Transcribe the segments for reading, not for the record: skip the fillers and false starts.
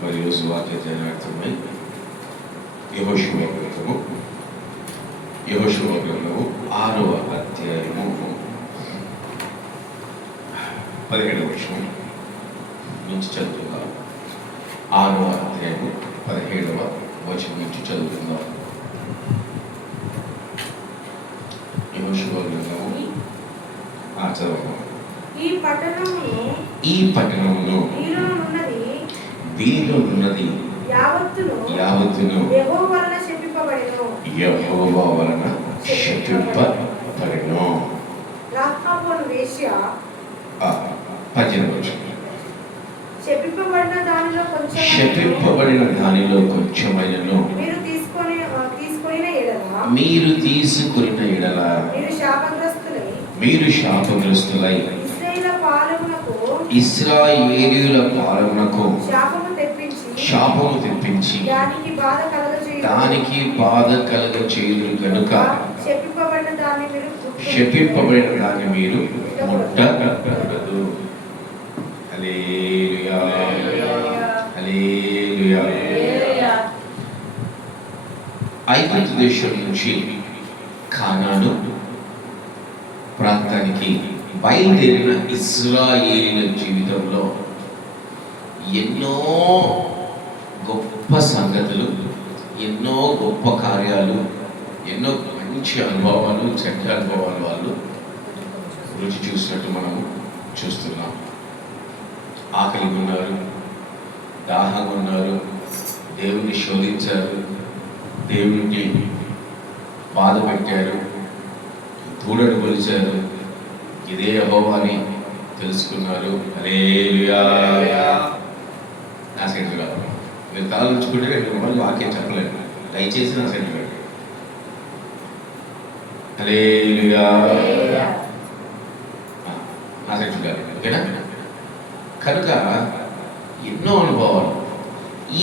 మరి ఈరోజు వాక్య ధ్యానార్థమై యెహోషువ గ్రంథము 6వ అధ్యాయము 17వ వచనం నుంచి చదువుకుందాం. 6వ అధ్యాయము 17వ వచనం నుంచి చదువుకుందాం. యెహోషువ గ్రంథము చదవము. ఈ పట్టణమును దీనిలో ఉన్నది యావత్తును యెహోవా వలన శపింపబడెను. 18వ వచనం. శపింపబడిన దానిలో కొంచెమైనను మీరు తీసుకొనిన ఎడల మీరు శాపగ్రస్తులై ఇశ్రాయేలీయుల పాలనకు శాపము తెప్పించి దానికి బాధ కలగచేయుదురు గనుక శపింపబడిన దాన్ని మీరు ముట్టకూడదు. హల్లెలూయా, హల్లెలూయా. ఐగుప్తు దేశం నుంచి కానాను ప్రాంతానికి బయలుదేరిన ఇశ్రాయేలీయుల జీవితంలో ఎన్నో గొప్ప సంగతులు, ఎన్నో గొప్ప కార్యాలు, ఎన్నో మంచి అనుభవాలు, చెడ్డ అనుభవాలు వాళ్ళు రుచి చూసినట్టు మనము చూస్తున్నాం. ఆకలిగా ఉన్నారు, దాహంగా ఉన్నారు, దేవుణ్ణి శోధించారు, దేవుడిని బాధ పెట్టారు, దూడను కొలిచారు, ఇదే యెహోవాని తెలుసుకున్నారు. హల్లెలూయా. నా సెంటర్ కాదు, మీరు తలచుకుంటే మిమ్మల్ని వాక్యం చెప్పలేదు, దయచేసి నా సెంటర్ కాదు. హల్లెలూయా, నా సెంటర్ కాదు. ఓకేనా? కనుక ఎన్నో అనుభవాలు,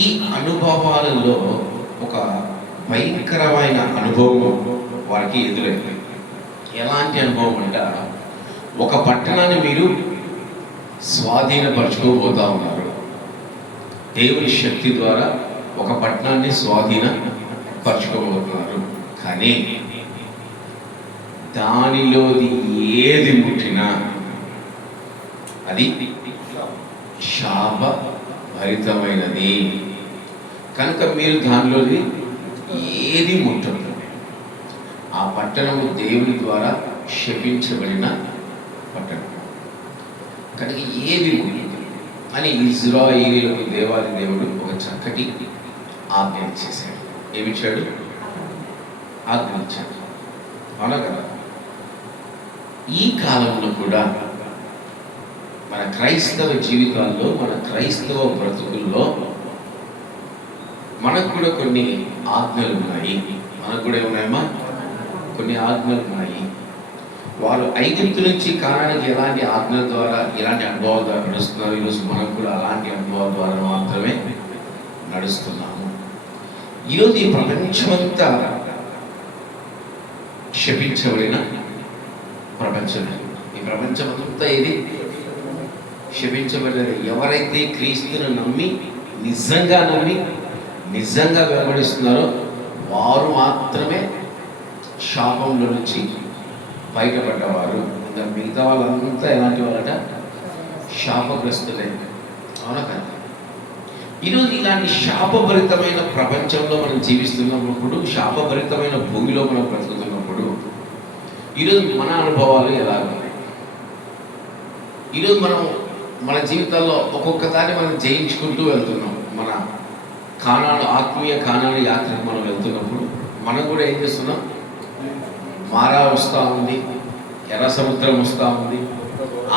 ఈ అనుభవాలలో ఒక భయంకరమైన అనుభవం వారికి ఎదురైంది. ఎలాంటి అనుభవం అంటే, ఒక పట్టణాన్ని మీరు స్వాధీనపరచుకోబోతా ఉన్నారు. దేవుని శక్తి ద్వారా ఒక పట్టణాన్ని స్వాధీనపరచుకోబోతున్నారు. కానీ దానిలోది ఏది ముట్టినా అది శాపభరితమైనది. కనుక మీరు దానిలోది ఏది ముట్టదు. ఆ పట్టణము దేవుని ద్వారా శపించబడిన పట్టణం కనుక ఏది ముట్టదు అని ఇశ్రాయేలీయులకు దేవాది దేవుడు ఒక చక్కటి ఆజ్ఞ ఇచ్చేశాడు. ఏమిచ్చాడు? ఆజ్ఞ ఇచ్చాడు. అవునా కదా? ఈ కాలంలో కూడా మన క్రైస్తవ జీవితాల్లో, మన క్రైస్తవ బ్రతుకుల్లో మనకు కూడా కొన్ని ఆజ్ఞలు ఉన్నాయి. మనకు కూడా ఏమున్నాయమ్మా? కొన్ని ఆజ్ఞలు ఉన్నాయి. వారు ఐగుప్తు నుంచి కానానికి ఎలాంటి ఆజ్ఞల ద్వారా, ఎలాంటి అనుభవాల ద్వారా నడుస్తున్నారు, ఈరోజు మనం కూడా అలాంటి అనుభవాల ద్వారా మాత్రమే నడుస్తున్నాము. ఈరోజు ఈ ప్రపంచమంతా శపించబడిన ప్రపంచం. ఈ ప్రపంచమంతా ఏది శపించబడినది. ఎవరైతే క్రీస్తును నమ్మి నిజంగా వెంబడిస్తున్నారో వారు మాత్రమే శాపంలో నుంచి బయటపడ్డవారు. ఇంకా మిగతా వాళ్ళంతా ఎలాంటి వాళ్ళట? శాపగ్రస్తులే. అవునా కదా? ఈరోజు ఇలాంటి శాపభరితమైన ప్రపంచంలో మనం జీవిస్తున్నప్పుడు, శాపభరితమైన భూమిలో మనం బ్రతుకుతున్నప్పుడు ఈరోజు మన అనుభవాలు ఎలా ఉన్నాయి? ఈరోజు మనం మన జీవితాల్లో ఒక్కొక్క దాన్ని మనం జయించుకుంటూ వెళ్తున్నాం. మన ఆత్మీయ కానాను యాత్రకు మనం వెళ్తున్నప్పుడు మనం కూడా ఏం చేస్తున్నాం? మారా వస్తూ ఉంది, ఎర్ర సముద్రం వస్తూ ఉంది,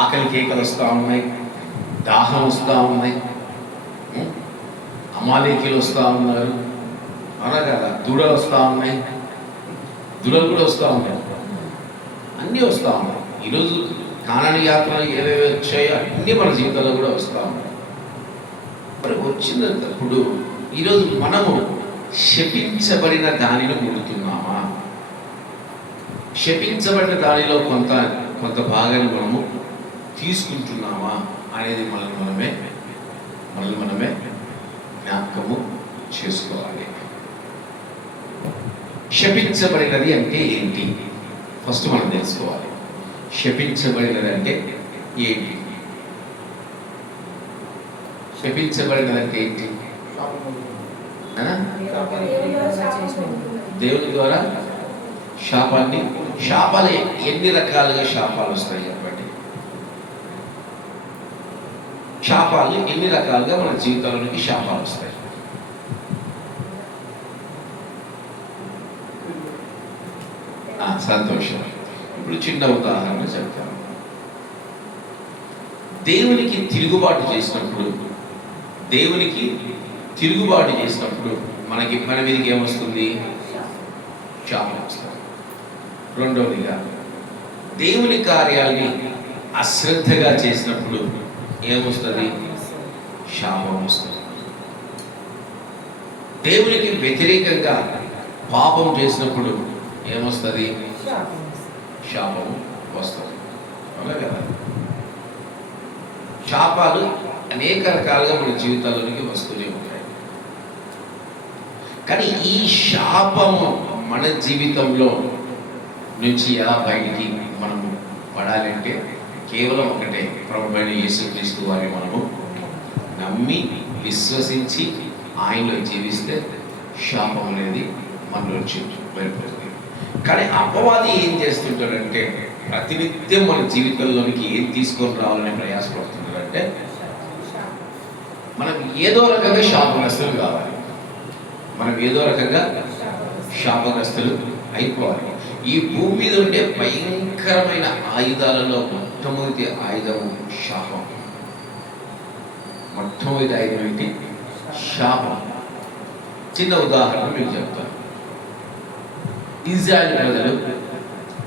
ఆకలి కేకలు వస్తూ ఉన్నాయి, దాహం వస్తూ ఉన్నాయి, అమాలేకీలు వస్తూ ఉన్నారు. అవునా కదా? దూడలు వస్తూ ఉన్నాయి, దుడలు కూడా వస్తూ ఉన్నాయి, అన్నీ వస్తూ ఉన్నాయి. ఈరోజు కానాను యాత్రలు ఏవేవి వచ్చాయో అన్నీ మన జీవితంలో కూడా వస్తూ ఉన్నాయి. మరి వచ్చినప్పుడు ఈరోజు మనము శపించబడిన దానిని ముడుతున్నామా? శపించబడిన దానిలో కొంత భాగాన్ని మనము తీసుకుంటున్నామా అనేది మనల్ని మనమే జ్ఞాపకము చేసుకోవాలి. శపించబడినది అంటే ఏంటి ఫస్ట్ మనం తెలుసుకోవాలి. శపించబడినది అంటే ఏంటి? శపించబడినది అంటే ఏంటి? దేవుని ద్వారా శాపాలు ఎన్ని రకాలుగా శాపాలు వస్తాయి చెప్పండి. శాపాలు ఎన్ని రకాలుగా మన జీవితంలోనికి శాపాలు వస్తాయి? సంతోషం. ఇప్పుడు చిన్న ఉదాహరణ చెప్తాను. దేవునికి తిరుగుబాటు చేసినప్పుడు మన మీదకి ఏమొస్తుంది? శాపం వస్తుంది. రెండవదిగా దేవుని కార్యాలని అశ్రద్ధగా చేసినప్పుడు ఏమొస్తుంది? శాపం వస్తుంది. దేవునికి వ్యతిరేకంగా పాపం చేసినప్పుడు ఏమొస్తుంది? శాపం వస్తుంది. అవునా కదా? శాపాలు అనేక రకాలుగా మన జీవితాల్లోనికి వస్తూనే ఉంటాయి. కానీ ఈ శాపము మన జీవితంలో నుంచి ఎలా బయటికి మనము పడాలంటే కేవలం ఒకటే, ప్రభువైన యేసుక్రీస్తు వారిని మనము నమ్మి విశ్వసించి ఆయనలో జీవిస్తే శాపం అనేది మన నుంచి బయటపడుతుంది. కానీ అపవాది ఏం చేస్తుంటాడంటే ప్రతినిత్యం మన జీవితంలోనికి ఏం తీసుకొని రావాలని ప్రయాసపడుతున్నాడంటే మనం ఏదో రకంగా శాపగ్రస్తులు కావాలి, శాపగ్రస్తులు అయిపోవాలి. ఈ భూమి మీద ఉండే భయంకరమైన ఆయుధాలలో మొట్టమొదటి ఆయుధము శాపం. మొట్టమొదటి ఆయుధం ఏంటి? శాపం. చిన్న ఉదాహరణ మీకు చెప్తాను. ఇజ్రాయెల్ ప్రజలు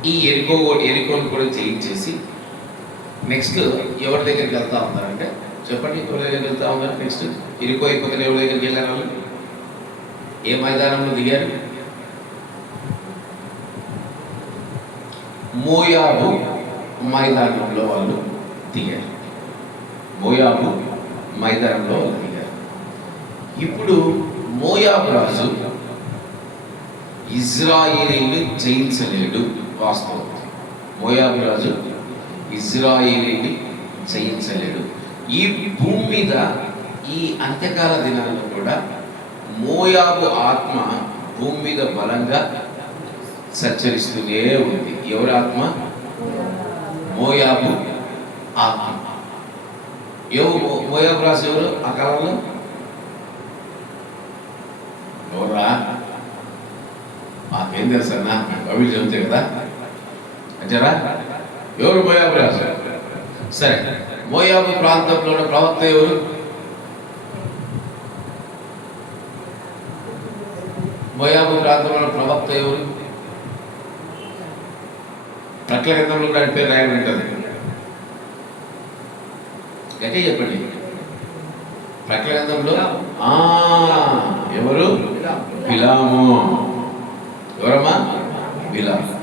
ఈ ఎరికోను కూడా జయించేసి నెక్స్ట్ ఎవరి దగ్గరికి వెళ్తా ఉన్నారంటే చెప్పండి, ఎవరి దగ్గరికి వెళ్తా ఉన్నారు? నెక్స్ట్ ఎరికో అయిపోతే ఎవరి దగ్గరికి వెళ్ళారు? వాళ్ళు ఏ మైదానంలో దిగారు? మోయాబు మైదానంలో వాళ్ళు దిగారు. ఇప్పుడు మోయాబు రాజు ఇజ్రాయేలీని జయించలేడు. వాస్తవం, మోయాబు రాజు ఇజ్రాయేలీని జయించలేడు. ఈ భూమి మీద ఈ అంత్యకాల దినాల్లో కూడా మోయాబు ఆత్మ భూమి మీద బలంగా సంచరిస్తూనే ఉంది. ఎవరి ఆత్మ? మోయాబు ఆత్మ. మోయాబు రాజు ఎవరు ఆ కాలంలో? ఎవరా? మాకేం తెలుసు అన్న, బైబిల్ చదివితే కదా అంటారా? ఎవరు? మోయాబు రాజు. సరే, మోయాబు ప్రాంతంలో ఉన్న ప్రవక్త ఎవరు? మోయాబు ప్రాంతంలో ప్రవక్త ఎవరు? ప్రకటన గ్రంథంలో దాని పేరు రాయబడి ఉంటుంది. గట్టిగా చెప్పండి. ప్రకటన గ్రంథంలో ఎవరు? బిలాము. ఎవరమ్మా? బిలాము.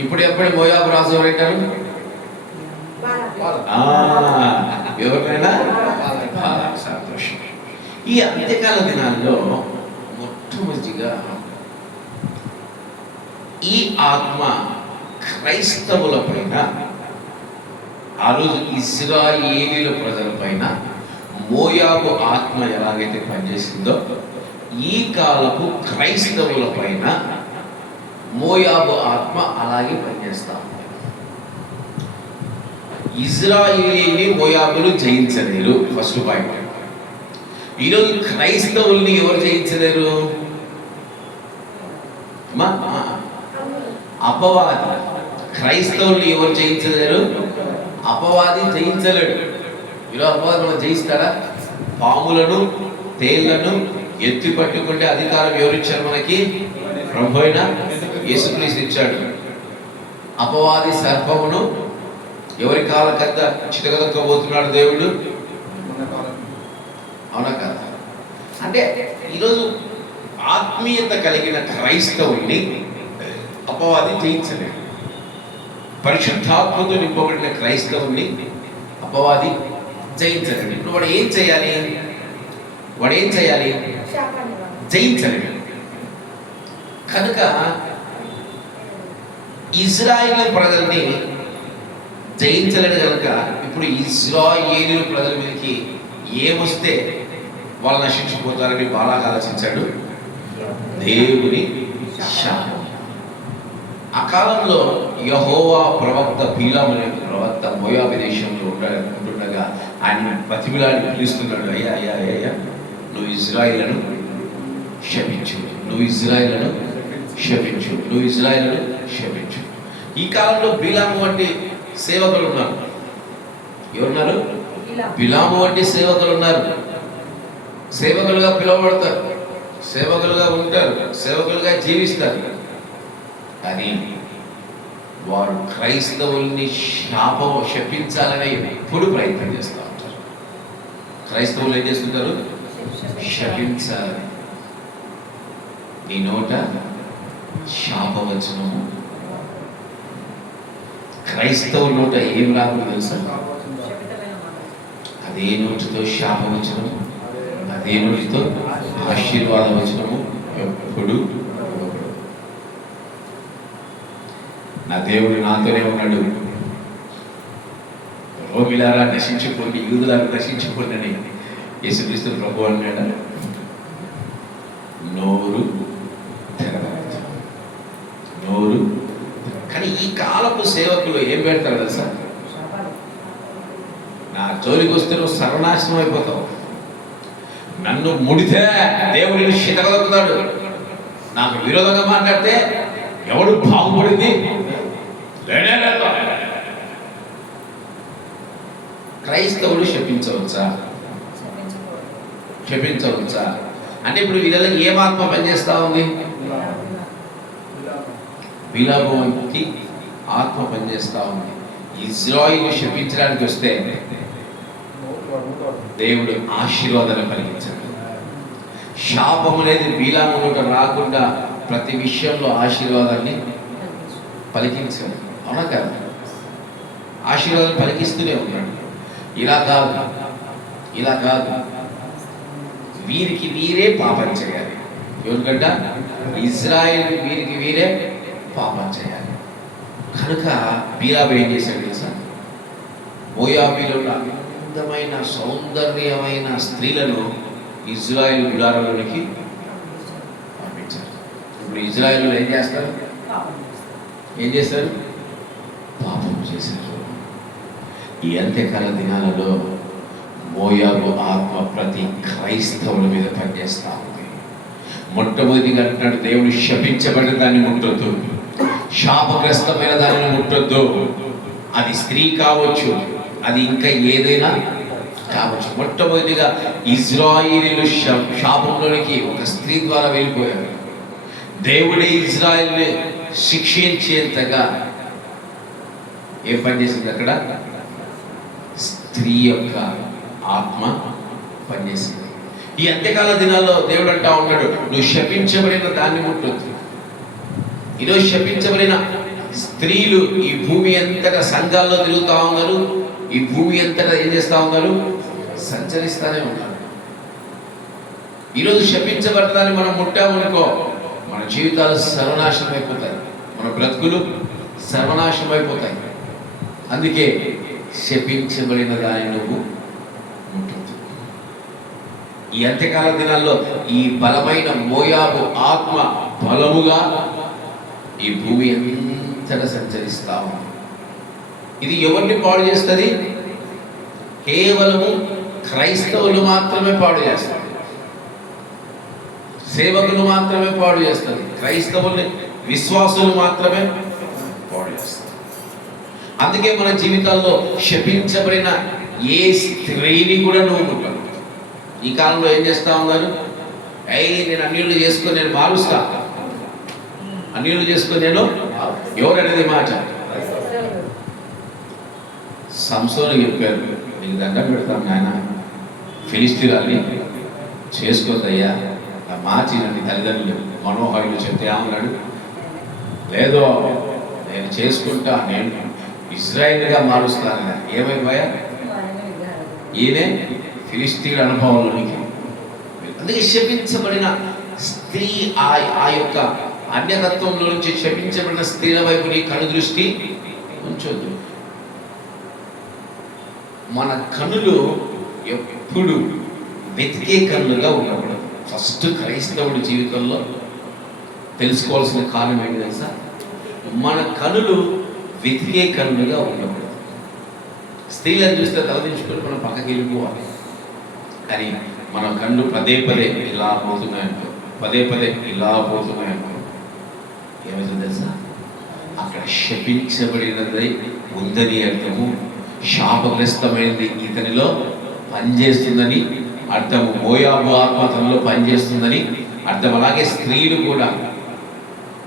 ఇప్పుడు ఎప్పుడు మోయాబు రాజు ఎవరైతారు? ఎవరికైనా సంతోషం. ఈ అంత్యకాల దినాల్లో మొట్టమొదటిగా ఈ ఆత్మ క్రైస్తవుల పైన, ఆ రోజు ఇశ్రాయేలీల ప్రజల పైన మోయాబు ఆత్మ ఎలాగైతే పనిచేసిందో ఈ కాలపు క్రైస్తవుల పైన మోయాబు ఆత్మ అలాగే పనిచేస్తా ఉంది. ఇజ్రాయేలీని మోయాబులు జయించలేరు. First point. ఈరోజు క్రైస్తవుల్ని ఎవరు జయించలేరు? అపవాది. క్రైస్తవుల్ని ఎవరు జయించలేరు? అపవాది జయించలేడు. ఈరోజు అపవాది మనం జయిస్తాడా? పాములను తేళ్లను ఎత్తి పట్టుకుంటే అధికారం ఎవరిచ్చారు మనకి? ప్రభు అయిన యేసుక్రీస్తు ఇచ్చాడు. అపవాది సర్పమును ఎవరి కాళ్ళ కద్ద చితకదొక్కబోతున్నాడు దేవుడు. అవునా కదా? అంటే ఈరోజు ఆత్మీయత కలిగిన క్రైస్తవుల్ని అపవాది జయించలేడు. పరిశుద్ధాత్మతో నింపబడిన క్రైస్తవుల్ని అపవాది జయించలేడు. ఇప్పుడు వాడు ఏం చేయాలి? జయించలేడు. కనుక ఇజ్రాయేలు ప్రజల్ని జయించలేడు కనుక ఇప్పుడు ఇజ్రాయేలు ప్రజల మీదకి ఏమొస్తే వాళ్ళు నశించిపోతారని బాలాగా ఆలోచించాడు. దేవుని శాపం. ఆ కాలంలో యెహోవా ప్రవక్త బిలాము అనే ప్రవక్త మోయాబు దేశంలో ఉంటుండగా ఆయన బతిమిలాడి పిలుస్తున్నాడు, అయ్యా అయ్యా అయ్యా నువ్వు ఇజ్రాయేలును క్షమించు, నువ్వు ఇజ్రాయేలును క్షమించు, నువ్వు ఇజ్రాయేలును క్షమించు. ఈ కాలంలో బిలాము వంటి సేవకులు ఉన్నారు. ఎవరున్నారు? బిలాము వంటి సేవకులు ఉన్నారు. సేవకులుగా పిలువబడతారు, సేవకులుగా ఉంటారు, సేవకులుగా జీవిస్తారు. కానీ వారు క్రైస్తవుల్ని శపించాలని ఎప్పుడు ప్రయత్నం చేస్తూ ఉంటారు. క్రైస్తవులు ఏం చేస్తుంటారు? శపించాలని. నీ నోట శాపవచనము. క్రైస్తవుల నోట ఏం రాకుండా తెలుసా? అదే నోటితో శాపవచనము, అదే నోటితో ఆశీర్వాద వచనము ఎప్పుడు. నా దేవుడు నాతోనే ఉన్నాడు, రోమిలారా నశించిపోండి, యూదులారా నశించిపోండి అని యేసుక్రీస్తు ప్రభు అన్నాడు. నోరు తెరవలేదు, నోరు. కానీ ఈ కాలపు సేవకులు ఏం పెడతారు తెలుసా? నా జోలికి వస్తే నువ్వు సర్వనాశనం అయిపోతావు, నన్ను ముడితే దేవుడిని శితగలుగుతాడు, నాకు విరోధంగా మాట్లాడితే ఎవడు బాగుపడింది లేనే లేదు. క్రైస్తవులు శపించవచ్చా? క్షమించవచ్చా? అంటే ఇప్పుడు వీళ్ళలో ఏం ఆత్మ పనిచేస్తా ఉంది? బిలాముకి ఆత్మ పనిచేస్తా ఉంది. ఇజ్రాయిలు శపించడానికి వస్తే దేవుడు ఆశీర్వాదాన్ని కలిగించాడు. శాపం అనేది బిలాము నోట రాకుండా ప్రతి విషయంలో ఆశీర్వాదాన్ని పలికించాడు. అవునా కాదు? ఆశీర్వాదాన్ని పలికిస్తూనే ఉన్నాడు. ఇలా కాదు, ఇలా కాదు, వీరికి వీరే పాపం చేయాలి. ఎవరికంట? ఇజ్రాయేల్ వీరికి వీరే పాపం చేయాలి. కనుక బిలాము ఏం చేశాడు తెలుసా? మోయాబీలో అందమైన సౌందర్యమైన స్త్రీలను ఇజ్రాయేల్ గుడారంలోనికి పంపించారు. ఇప్పుడు ఇజ్రాయేల్ ఏం చేస్తారు? ఏం చేస్తారు? పాపం చేశారు. ఈ అంత్యకాల దినాలలో మోయాబు ఆత్మ ప్రతి క్రైస్తవుల మీద పనిచేస్తూ ఉంది. మొట్టమొదటిగా అంటున్నాడు, దేవుడు శపించబడిన దాన్ని ముట్టొద్దు, శాపగ్రస్తమైన దానిని ముట్టొద్దు. అది స్త్రీ కావచ్చు, అది ఇంకా ఏదైనా కావచ్చు. మొట్టమొదటిగా ఇజ్రాయేలీలు శాపంలోనికి ఒక స్త్రీ ద్వారా వెళ్ళిపోయారు. దేవుడే ఇజ్రాయేల్ని శిక్షించేంతగా ఏం పనిచేసింది అక్కడ? స్త్రీ యొక్క ఆత్మ పనిచేసింది. ఈ అంత్యకాల దినాల్లో దేవుడు అంటా ఉన్నాడు, నువ్వు శపించబడిన దాన్ని ముట్టొద్దు. ఈరోజు శపించబడిన స్త్రీలు ఈ భూమి అంతటా సంఘాల్లో తిరుగుతూ ఉన్నారు. ఈ భూమి అంతటా ఏం చేస్తూ ఉన్నారు? సంచరిస్తూనే ఉన్నారు. ఈరోజు శపించబడతాన్ని మనం ముట్టామనుకో, మన జీవితాలు సర్వనాశనం అయిపోతాయి, మన బ్రతుకులు సర్వనాశనం అయిపోతాయి. అందుకే శపించబడిన దాన్ని నువ్వు ముట్టొద్దు. ఈ అంత్యకాల దినాల్లో ఈ బలమైన మోయాబు ఆత్మ బలముగా ఈ భూమి అంతటా సంచరిస్తా ఉంది. ఇది ఎవరిని పాడు చేస్తుంది? కేవలము క్రైస్తవులు మాత్రమే పాడు చేస్తారు, సేవకులు మాత్రమే పాడు చేస్తుంది, క్రైస్తవుల్ని విశ్వాసులు మాత్రమే పాడు చేస్తారు. అందుకే మన జీవితాల్లో శపించబడిన ఏ స్త్రీని కూడా నువ్వు ముట్టవు. ఈ కాలంలో ఏం చేస్తా ఉన్నారు? నేను అన్యులు చేసుకొని నేను మారుస్తా, అన్యులు చేసుకొని నేను ఎవరనేది మాట. సంసోను చెప్పారు, నీకు దండం పెడతాం నాయన, ఫిలిస్తీన్లని చేసుకోద్దయ్యా, మార్చినండి తల్లిదండ్రులు మనోహరులు చెప్తే ఏమన్నాడు? లేదో నేను చేసుకుంటా, నేను ఇజ్రాయేల్గా మారుస్తాను. ఏమైపోయా? ఈయనే ఫిలిస్తీన్ అనుభవంలోనికి. అందుకే శపించబడిన స్త్రీ ఆ యొక్క అన్యతత్వంలో నుంచి శపించబడిన స్త్రీల వైపు నీ కను దృష్టి ఉంచొద్దు. మన కనులు ఎప్పుడు వెతికే కన్నుగా ఉండకూడదు. ఫస్ట్ క్రైస్తవుడి జీవితంలో తెలుసుకోవాల్సిన కారణం ఏంటి తెలుసా? మన కనులు వెతికే కన్నుగా ఉండకూడదు. స్త్రీలను చూస్తే తలదించుకొని మనం పక్కకి వెళ్ళిపోవాలి. కానీ మన కళ్ళు పదే పదే ఇలా పోతున్నాయనుకో, పదే పదే ఇలా పోతున్నాయనుకో, ఏమైంది తెలుసా? అక్కడ శపించబడినది ఉందని అర్థము, శాపగ్రస్తమైనది ఇతనిలో పనిచేస్తుందని అర్థము, మోయాబు ఆత్మ తనలో పనిచేస్తుందని అర్థం. అలాగే స్త్రీలు కూడా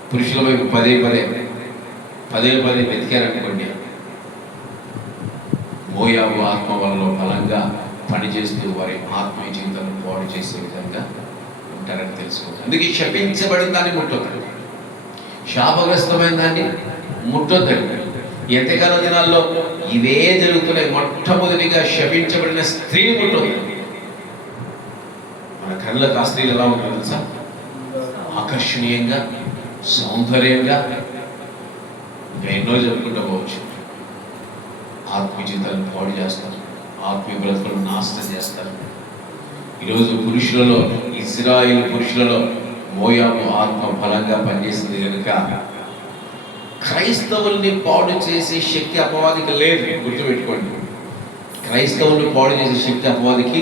పురుషుల వైపు పదే పదే వెతికారనుకోండి, మోయాబు ఆత్మ వాళ్ళలో బలంగా పనిచేస్తూ వారి ఆత్మీయ జీవితాలను పాడు చేసే విధంగా ఉంటారని తెలుసుకోండి. అందుకే శపించబడిన దాన్ని ముట్టొద్దండి, శాపగ్రస్తమైన దాన్ని ముట్టొద్దండి. ఎంతకాల దినాల్లో ఇవే జరుగుతున్నాయి. మొట్టమొదటిగా శపించబడిన స్త్రీ ముట్టొద్దండి. మన కళ్ళకు ఆ స్త్రీలు ఎలా ఉంటారు తెలుసా? ఆకర్షణీయంగా, సౌందర్యంగా, ఇంకా ఎన్నో చెప్పుకుంటూ పోవచ్చు. ఆత్మీయ జీవితాలను పాడు చేస్తారు, ఆత్మీయ బ్రతుకులను నాశనం చేస్తారు. ఈరోజు పురుషులలో, ఇజ్రాయిల్ పురుషులలో మోయాబు ఆత్మ బలంగా పనిచేసింది కనుక క్రైస్తవుల్ని పాడు చేసే శక్తి అపవాదికి లేదు. గుర్తుపెట్టుకోండి, క్రైస్తవుల్ని పాడు చేసే శక్తి అపవాదికి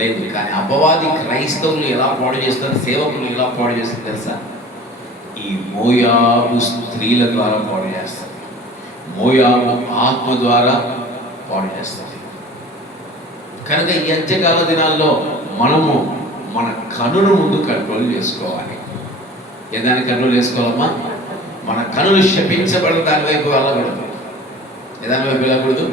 లేదు. కానీ అపవాది క్రైస్తవులు ఎలా పాడు చేస్తారు, సేవకులు ఎలా పాడు చేస్తారు తెలుసా? ఈ మోయాబు స్త్రీల ద్వారా పాడు చేస్తారు, మోయాబు ఆత్మ ద్వారా పాడు చేస్తారు. కనుక ఈ అంత్యకాల దినాల్లో మనము మన కనును ముందు కంట్రోల్ చేసుకోవాలి. ఏదాన్ని కంట్రోల్ చేసుకోవాలమ్మా? మన కనులు శపించబడిన దాని వైపు వెళ్ళకూడదు. ఏదాని వైపు వెళ్ళకూడదు?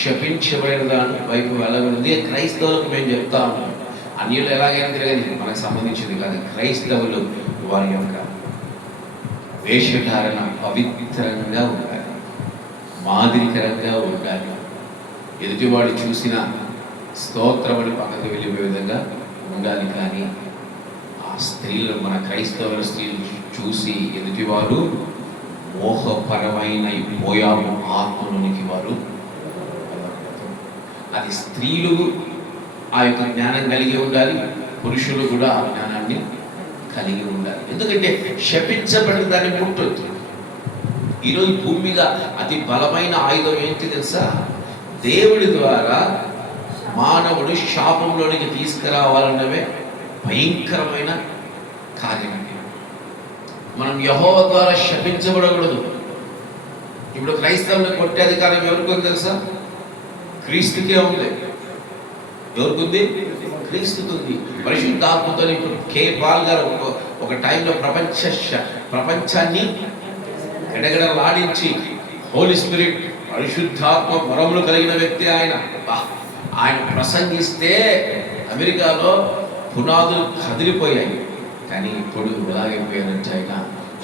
శపించబడిన దాని వైపు వెళ్ళకూడదు. క్రైస్తవులకు మేము చెప్తా ఉన్నాం, అన్యులు ఎలాగైనా తిరగని, మనకు సంబంధించింది కాదు. క్రైస్తవులు వారి యొక్క వేషధారణ పవిత్రంగా ఉండాలి, మాదిరికరంగా ఉండాలి. ఎదుటివాడు చూసిన స్తోత్రమని పక్కకు వెళ్ళిపోయే విధంగా ఉండాలి. కానీ ఆ స్త్రీలు, మన క్రైస్తవుల స్త్రీలు చూసి ఎదుటివారు మోహపరమైన మోయాబు ఆత్మలోనికి వారు, అది స్త్రీలు ఆ యొక్క జ్ఞానం కలిగి ఉండాలి, పురుషులు కూడా ఆ జ్ఞానాన్ని కలిగి ఉండాలి. ఎందుకంటే శపించబడిన దాన్ని ముట్టొద్దు. ఈరోజు భూమి మీద అతి బలమైన ఆయుధం ఏంటి తెలుసా? దేవుడి ద్వారా మానవుడు శాపంలోనికి తీసుకురావాలన్నవే భయంకరమైన కార్యం. మనం యెహోవా ద్వారా శపించబడకూడదు. ఇప్పుడు క్రైస్తవులను కొట్టే అధికారం ఎవరికి ఉంది తెలుసా? క్రీస్తుకే ఉంది. ఎవరికి? క్రీస్తుకు ఉంది. పరిశుద్ధాత్మతో ఇప్పుడు కే పాల్ గారు ఒక టైంలో ప్రపంచాన్ని గడగడలాడించి, హోలీ స్పిరిట్, పరిశుద్ధాత్మ వరములు కలిగిన వ్యక్తి ఆయన. ఆయన ప్రసంగిస్తే అమెరికాలో పునాదులు కదిలిపోయాయి. కానీ ఇప్పుడు ఎలాగైపోయారంటే ఆయన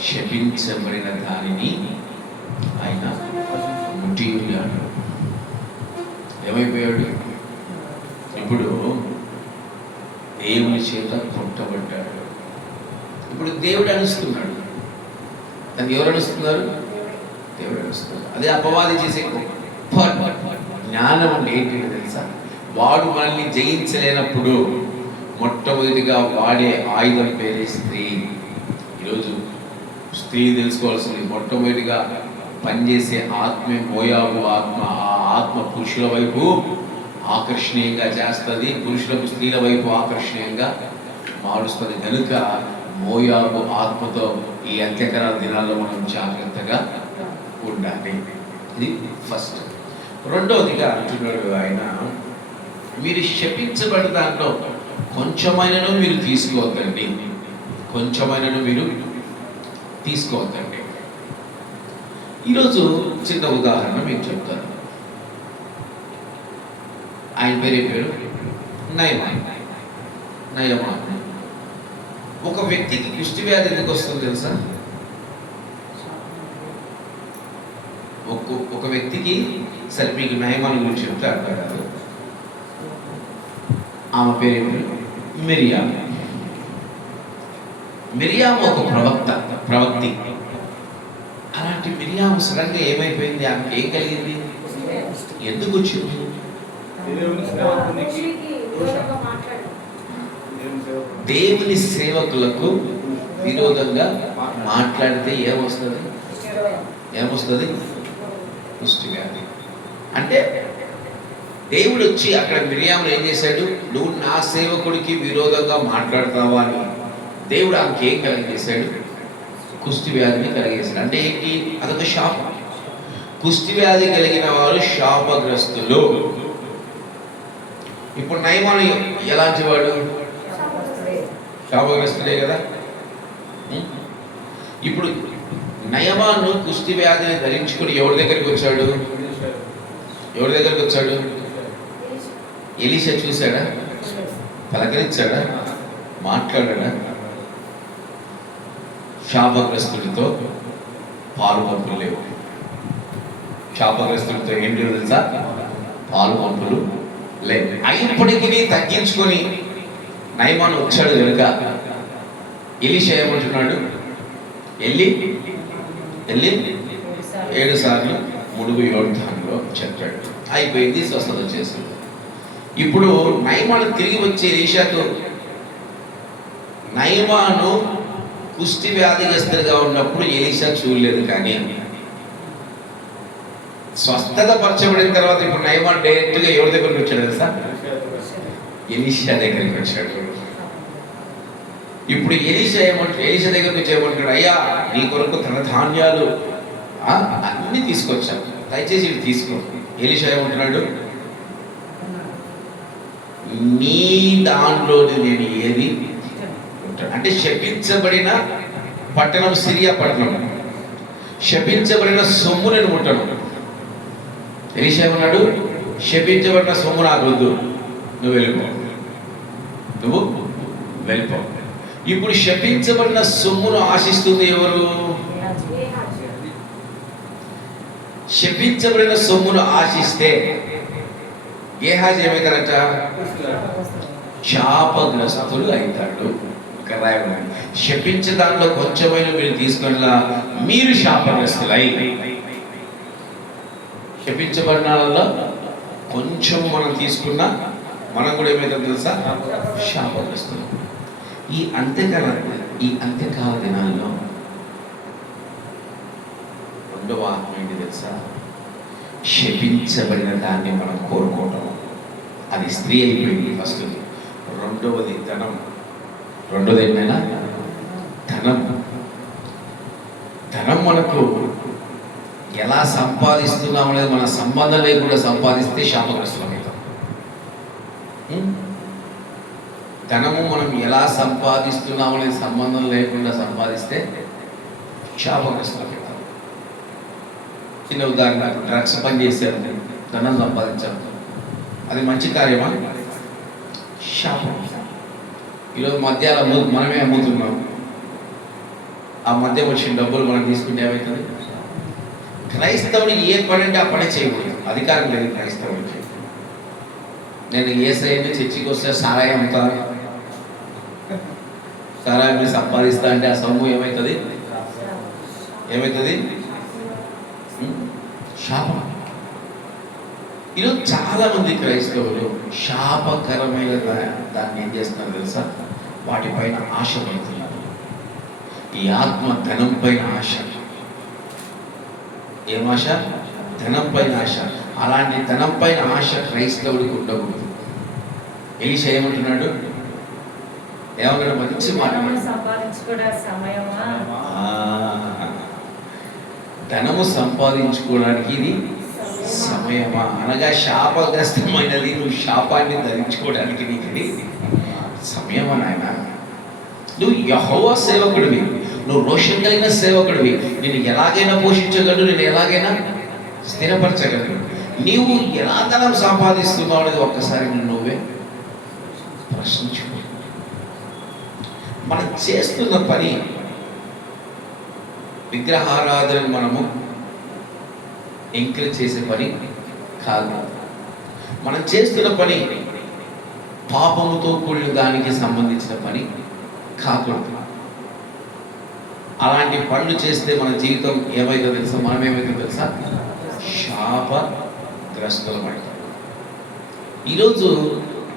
శపించబడిన దానిని ఆయన ముట్టియాడు. ఏమైపోయాడు? ఇప్పుడు దేవుని చేత కొట్టబడ్డాడు. ఇప్పుడు దేవుడు అనుస్తున్నాడు. దాన్ని ఎవరు అనుస్తున్నారు? దేవుడు అనుస్తున్నారు. అదే అపవాది చేసే జ్ఞానం అంటే ఏంటి తెలుసా? వాడు మనల్ని జయించలేనప్పుడు మొట్టమొదటిగా వాడే ఆయుధం పేరే స్త్రీ. ఈరోజు స్త్రీ తెలుసుకోవాల్సింది, మొట్టమొదటిగా పనిచేసే ఆత్మే మోయాబు ఆత్మ. ఆ ఆత్మ పురుషుల వైపు ఆకర్షణీయంగా చేస్తుంది, పురుషులకు స్త్రీల వైపు ఆకర్షణీయంగా మారుస్తుంది. కనుక మోయాబు ఆత్మతో ఈ అంత్యకాల దినాల్లో మనం జాగ్రత్తగా ఉండాలి. ఇది ఫస్ట్. రెండవదిగా అంటున్నాడు ఆయన, మీరు శపించబడిన దాంట్లో కొంచెమైనను మీరు తీసుకోవద్దండి, కొంచెమైనను మీరు తీసుకోవద్దండి. ఈరోజు చిన్న ఉదాహరణ మీకు చెప్తాను. ఆయన పేరు నయమాన్. ఒక వ్యక్తికి కుష్టి వ్యాధి ఎందుకు వస్తుంది తెలుసా? ఒక వ్యక్తికి, సరే మీకు నయమాన్ గురించి చెప్తే అర్థం కాదు. ఆమె పేరు మిరియాము. మిరియాము ఒక ప్రవక్తి. అలాంటి మిరియాము సడన్గా ఏమైపోయింది? ఆమెకి ఏం కలిగింది? ఎందుకు వచ్చింది? దేవుని సేవకులకు విరోధంగా మాట్లాడితే ఏమొస్తుంది? కుష్టి వ్యాధి. అంటే దేవుడు వచ్చి అక్కడ మిరియామును ఏం చేశాడు? నువ్వు నా సేవకుడికి విరోధంగా మాట్లాడతావా అని దేవుడు ఆమెకి ఏం కలిగజేశాడు? కుష్టి వ్యాధిని కలిగేశాడు. అంటే ఏంటి? అదొక శాపం. కుష్టి వ్యాధి కలిగిన వారు శాపగ్రస్తులు. ఇప్పుడు నయమాను ఎలాంటి వాడు? శాపగ్రస్తుడే కదా. ఇప్పుడు నయమాను కుష్టి వ్యాధిని ధరించుకుని ఎవరి దగ్గరికి వచ్చాడు? ఎలీషా చూశాడా? పలకరించాడా? మాట్లాడాడా? శాపగ్రస్తుడితో పాలు పంపులు లేవు. శాపగ్రస్తుడితో ఏంటి తెలుసా? పాలు పంపులు లేవు. అయినప్పటికీ తగ్గించుకొని నయమాను వచ్చాడు కనుక ఎలీషా ఏమంటున్నాడు? వెళ్ళి 7 సార్లు ముడుగు యోర్దానులో చెప్పాడు. అయిపోయింది, స్వస్థత చేసింది. ఇప్పుడు నయమాను తిరిగి వచ్చి ఎలీషాకు, నయమాను కుష్టి వ్యాధిగ్రస్తుడిగా ఉన్నప్పుడు ఎలీషా చూడలేదు, కానీ స్వస్థత పరచబడిన తర్వాత ఇప్పుడు నయమాను డైరెక్ట్గా ఎవరి దగ్గరికి వచ్చాడు తెలుసా? ఎలీషా దగ్గరికి వచ్చాడు. ఇప్పుడు ఎలీషా దగ్గరికి వచ్చి ఏమంటాడు? అయ్యా, నీ కొరకు తన ధాన్యాలు అన్నీ తీసుకొచ్చాను, దయచేసి ఇవి తీసుకో. ఎలీషా ఏమంటున్నాడు? నీ దానిలోని నేను ఏది ఉంటాను. అంటే శపించబడిన పట్టణం సిరియా పట్టణం, శపించబడిన సొమ్ము నేను ఉంటాను. ఎలీషా ఏమన్నాడు? శపించబడిన సొమ్ము నాకు వద్దు, నువ్వు వెళ్ళిపో. ఇప్పుడు శపించబడిన సొమ్మును ఆశిస్తుంది ఎవరు? శపించబడిన సొమ్మును ఆశిస్తే గేహాజీ ఏమవుతారట? శాపగ్రస్తుడు అవుతాడు. శపించే దాంట్లో కొంచెమైన మీరు తీసుకున్నా మీరు శాపగ్రస్తులై, శపించబడిన కొంచెం మనం తీసుకున్నా మనం కూడా ఏమవుతాం తెలుసా? శాపగ్రస్తులు. ఈ అంత్యకాల దినాల్లో రెండవ ఆత్మ ఏంటి తెలుసా? శపించబడిన దాన్ని మనం కోరుకోవటం. అది స్త్రీ అయిపోయింది ఫస్ట్. రెండవది ధనం. రెండోది ఏమైనా ధనం మనకు ఎలా సంపాదిస్తున్నాం అనేది మన సంబంధం లేకుండా సంపాదిస్తే శాపగ్రస్తులం అవుతాం. ధనము మనం ఎలా సంపాదిస్తున్నాం అనేది సంబంధం లేకుండా సంపాదిస్తే శాపగ్రస్తులం అవుతాం. చిన్న ఉదాహరణ, డ్రగ్స్ పని చేశారు, ధనం సంపాదించారు. అది మంచి కార్యమా? శాపం. ఈరోజు మద్యాలు మనమే అమ్ముతున్నాం. ఆ మద్యం వచ్చిన డబ్బులు మనం తీసుకుంటే ఏమవుతుంది? క్రైస్తవుడికి ఏ పని అంటే ఆ పని చేయకూడదు. అధికారం లేదు క్రైస్తవుడికి. నేను ఏసైని చర్చికి వస్తే సారాయి అమ్ముతాను, సారాయి సంపాదిస్తా అంటే ఆ సొమ్ము ఏమవుతుంది? శాపం. ఈరోజు చాలా మంది క్రైస్తవులు శాపకరమైన దాన్ని ఏం చేస్తున్నారు తెలుసా? వాటిపైన ఆశ పడుతున్నారు. ఈ ఆత్మ ధనం పైన ఆశ. ఏం ఆశ? ధనం పైన ఆశ. అలాంటి ధనం పైన ఆశ క్రైస్తవుడికి ఉండకూడదు. ఎలీషా ఏమంటున్నాడు? మంచి మాట. ధనము సంపాదించుకోవడానికి ఇది సమయమా? అనగా శాపగ్రస్తమైనది. నువ్వు శాపాన్ని ధరించుకోవడానికి నీకు ఇది సమయమా నాయన? నువ్వు యెహోవా సేవకుడివి, నువ్వు రోషం కలిగిన సేవకుడివి. నేను ఎలాగైనా పోషించగలడు, నేను ఎలాగైనా స్థిరపరచగలడు. నీవు ఎలా ధనం సంపాదిస్తున్నావు అనేది ఒక్కసారి నువ్వే ప్రశ్నించుకో. మనం చేస్తున్న పని విగ్రహారాధన మనము ఎంకరేజ్ చేసే పని కాదు. మనం చేస్తున్న పని పాపముతో కూడిన దానికి సంబంధించిన పని కాకూడదు. అలాంటి పనులు చేస్తే మన జీవితం ఏమైందో తెలుసా? మనం ఏమైందో తెలుసా? శాపగ్రస్తులమై. ఈరోజు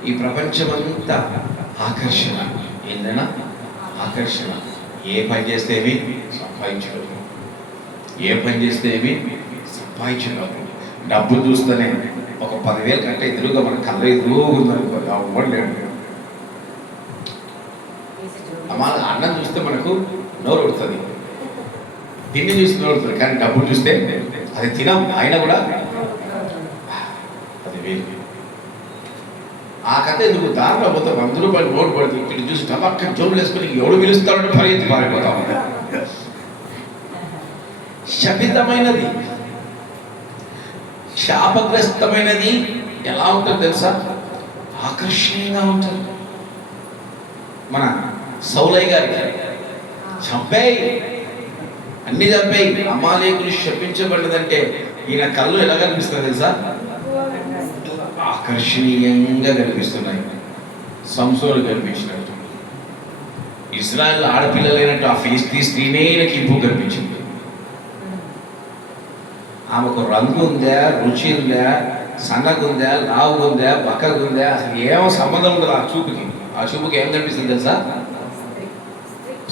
ఈ ప్రపంచమంతా ఆకర్షణ. ఏంటైనా ఆకర్షణ. ఏ పని చేస్తే ఏమి సంపాదించడం, ఏ పని చేస్తే ఏమి సంపాదించడం. డబ్బు చూస్తేనే ఒక 10,000 కంటే ఎదురుగా మన కళ్ళ ఎదురుగా ఉందనుకోండి, అవ్వలేడు. మన అన్నం చూస్తే మనకు నోరు ఉడుతుంది, తిండి చూస్తే నోరు ఉడుతుంది, కానీ డబ్బు చూస్తే అది తినం అయినా కూడా అది వేరు. ఆ కథ ఎందుకు? దారిలో పోతే 100 రూపాయలు నోటు పడుతుంది, ఇక్కడ చూసి టపక్క జోబులు వేసుకొని ఎవడు పిలుస్తాడంటే పరిగెత్తి పారిపోతా ఉంటాయి. శపితమైనది, శాపగ్రస్తమైనది ఎలా ఉంటుంది తెలుసా? ఆకర్షణీయంగా ఉంటుంది. మన సౌలయ్య గారికి చంపేయి, అన్ని చంపేయి, అమాలేకులు శపించబడ్డదంటే ఈయన కళ్ళు ఎలా కనిపిస్తుంది తెలుసా? ఆకర్షణీయంగా కనిపిస్తున్నాయి. సంసోను కనిపించినట్టు, ఇజ్రాయెల్ ఆడపిల్లలైనట్టు ఆ ఫిలిష్తీ స్త్రీనే ఇంపు కనిపించింది. ఆమెకు రంగు ఉందా, రుచి ఉందా, సన్నగుందా, లావుగుందా, బక్కగుందా, అసలు ఏమో సంబంధం ఉండదు ఆ చూపుకి. ఆ చూపుకి ఏం కనిపిస్తుంది తెలుసా?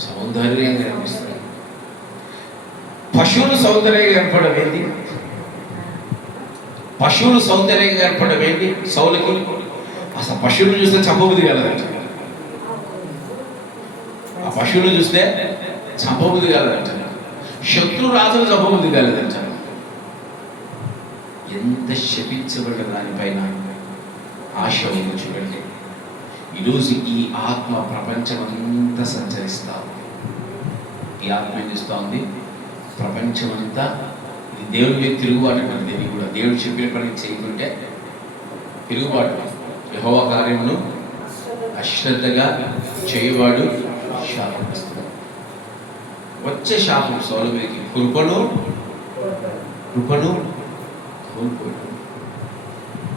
సౌందర్యంగా కనిపిస్తుంది. పశువులు సౌందర్యంగా కనపడడం ఏంటి? పశువులు సౌందర్యంగా కనపడడం ఏంటి? సౌలుకి అసలు పశువులను చూస్తే చంపబుద్ధి కలదంట. ఆ పశువులను చూస్తే చంపబుద్ధి కలదంట. శత్రు రాజులు చంపబుద్ధి కలదంట. ఎంత శపించబడ్డ దానిపైన ఆశ ఉంది చూడండి. ఈరోజు ఈ ఆత్మ ప్రపంచం అంతా సంచరిస్తూ ఉంది. ఈ ఆత్మ ఏం చేస్తూ ఉంది? ప్రపంచం అంతా. ఇది దేవుని మీద తిరుగుబాటు అంటారు. దీన్ని కూడా దేవుడు చెప్పిన పని చేయకుంటే తిరుగుబాటు. యెహోవా కార్యమును అశ్రద్ధగా చేయవాడు శాపగ్రస్తుడు. వచ్చే శాపం సౌలు మీదకి కృపను కోల్పోయాడు.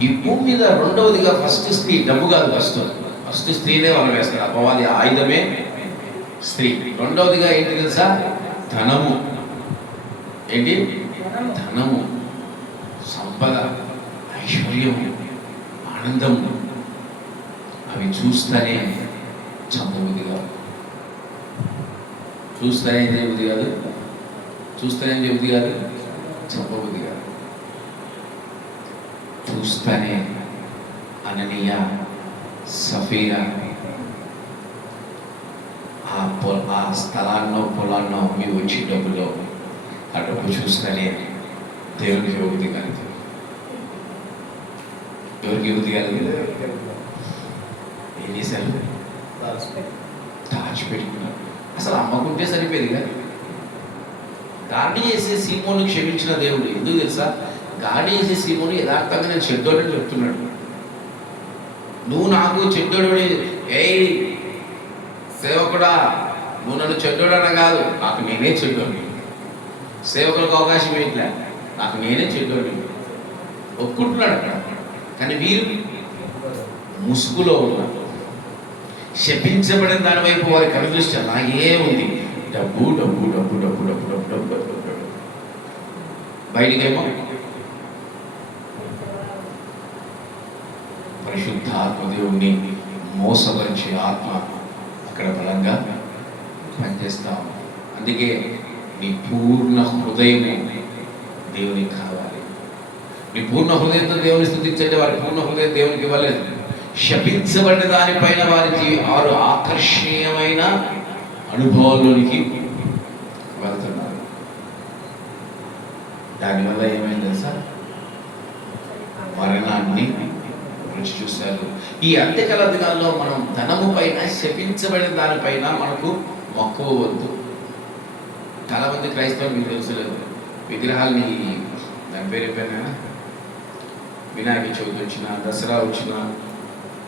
ఈ భూమి మీద రెండవదిగా ఫస్ట్ స్త్రీ. డబ్బు కాదు ఫస్ట్ స్త్రీనే వాళ్ళు వేస్తారు. అపవాది ఆయుధమే స్త్రీ. రెండవదిగా ఏంటి తెలుసా? ధనము. ఏంటి? ధనము, సంపద, ఐశ్వర్యము, ఆనందము. అవి చూస్తేనే చంపబుద్ధి కాదు. చూస్తేనే దేవుడి కాదు, చూస్తేనే దేవుడి కాదు, చంపబుద్ధి కాదు. చూస్తేనే అననీయ, సఫీరా ఆ స్థలాన్నో పొలాన్నో అమ్మి వచ్చి డబ్బులో ఆ డబ్బు చూస్తేనే దేవునికి బుద్ధి కలదు. ఎవరికి బుద్ధి కలదు? ఏం చేశారు? దాచిపెట్టుకున్నారు. అసలు అమ్మకుంటే సరిపోయేది కదా. గాడి చేసే సీమోను క్షమించిన దేవుడు ఎందుకు తెలుసా? గాడి చేసే సీమోను యథార్థంగా నేను చెడ్డోడని చెప్తున్నాడు. నువ్వు నాకు చెడ్డోడి, ఏ సేవకుడా నువ్వు నన్ను చెడ్డోడన కాదు, నాకు నేనే చెడ్డోడిని. సేవకులకు అవకాశం ఏంట్లే, నాకు నేనే చెడ్డోడిని ఒప్పుకుంటున్నాడు అక్కడ. కానీ వీరు ముసుగులో ఉన్నారు. శపించబడిన దాని వైపు వారి కనుదృష్టి అలాగే ఉంది. డబ్బు డబ్బు డబ్బు డబ్బు డబ్బు డబ్బు డబ్బు డబ్బు డబ్బు. బయటికేమో పరిశుద్ధాత్మ దేవుణ్ణి మోసపరిచే ఆత్మ అక్కడ బలంగా పనిచేస్తా ఉంది. అందుకే నీ పూర్ణ హృదయము దేవునికి కావాలి. నీ పూర్ణ హృదయంతో దేవుని స్తుతించండి. వారి పూర్ణ హృదయం దేవునికి ఇవ్వలేదు. శపించబడిన దానిపైన వారు ఆకర్షణీయమైన అనుభవాల్లోనికి వెళ్తున్నారు. దానివల్ల ఏమైంది తెలుసా? మరణాన్ని రుచి చూశారు. ఈ అంత్యకాల దినాల్లో మనం ధనము పైన, శపించబడిన దానిపైన మనకు మక్కువ వద్దు. చాలా మంది క్రైస్తవులు మీకు తెలుసులేదు, విగ్రహాలని దాని పేరు పైన వినాయక చవితి వచ్చినా, దసరా వచ్చినా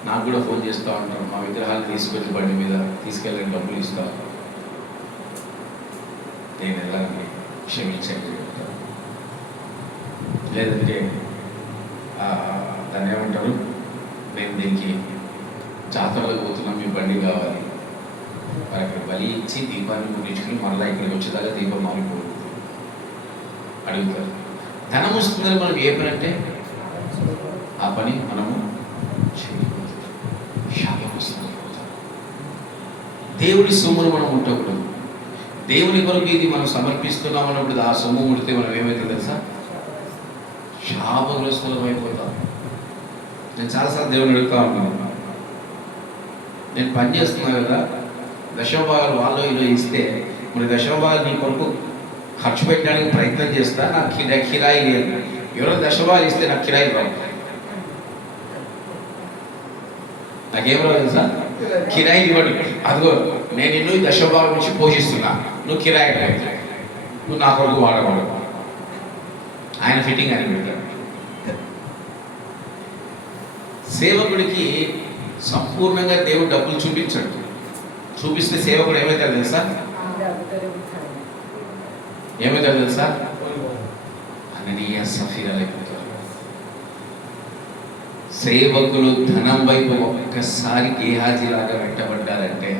నాకు కూడా ఫోన్ చేస్తూ ఉంటారు. మా విగ్రహాలు తీసుకొచ్చి బండి మీద తీసుకెళ్ళని డబ్బులు ఇస్తా, నేను ఎలాగని క్షమించండి. లేదంటే దాన్ని ఏమంటారు, నేను దీనికి జాతరలోకి పోతున్నాం, మీ బండి కావాలి. మరి అక్కడ బలి ఇచ్చి దీపాన్ని ముగించుకుని మళ్ళీ ఇక్కడికి వచ్చేదాకా దీపం మారిపోతుంది. అడుగుతారు. ధనం వస్తుందని మనం ఏ పని అంటే ఆ పని మనము చేయకపోతే శాపం వస్తుంది. దేవుడి సొమ్మును మనం ముట్టకూడదు. దేవుని కొరకు ఇది మనం సమర్పిస్తున్నాం అన్నప్పుడు ఆ సొమ్ము ముడితే మనం ఏమైతే తెలుసా, శాపగ్రస్తులం అయిపోతాం. నేను చాలాసార్లు దేవుని అడుగుతా ఉన్నాను, నేను పని చేస్తున్నాను కదా, దశమభాగాలు వాళ్ళు ఇలా ఇస్తే మరి దశమభాగాలు నీ కొరకు ఖర్చు పెట్టడానికి ప్రయత్నం చేస్తా, నాకు కిరాయి లేదు. ఎవరో దశమభాగాలు ఇస్తే నాకు కిరాయి రావు. నాకేం రాదు తెలుసా, కిరాయి ఇవ్వడు. అదిగో నేను నిన్ను దశమభాగం నుంచి పోషిస్తున్నా, నువ్వు కిరాయి రాదు, నువ్వు నా కొరకు వాడకూడదు. ఆయన ఫిట్టింగ్ అని పెడతాడు. సేవకుడికి సంపూర్ణంగా దేవుడు డబ్బులు చూపించాడు. చూపిస్తే సేవకుడు ఏమవుతాడు తెలుసా, ఏమవుతాడు తెలుసా, అననీయ సఫీరా అయిపోతారు. సేవకులు ధనం వైపు ఒక్కసారి గేహాజీలాగా వెంటబడ్డారంటే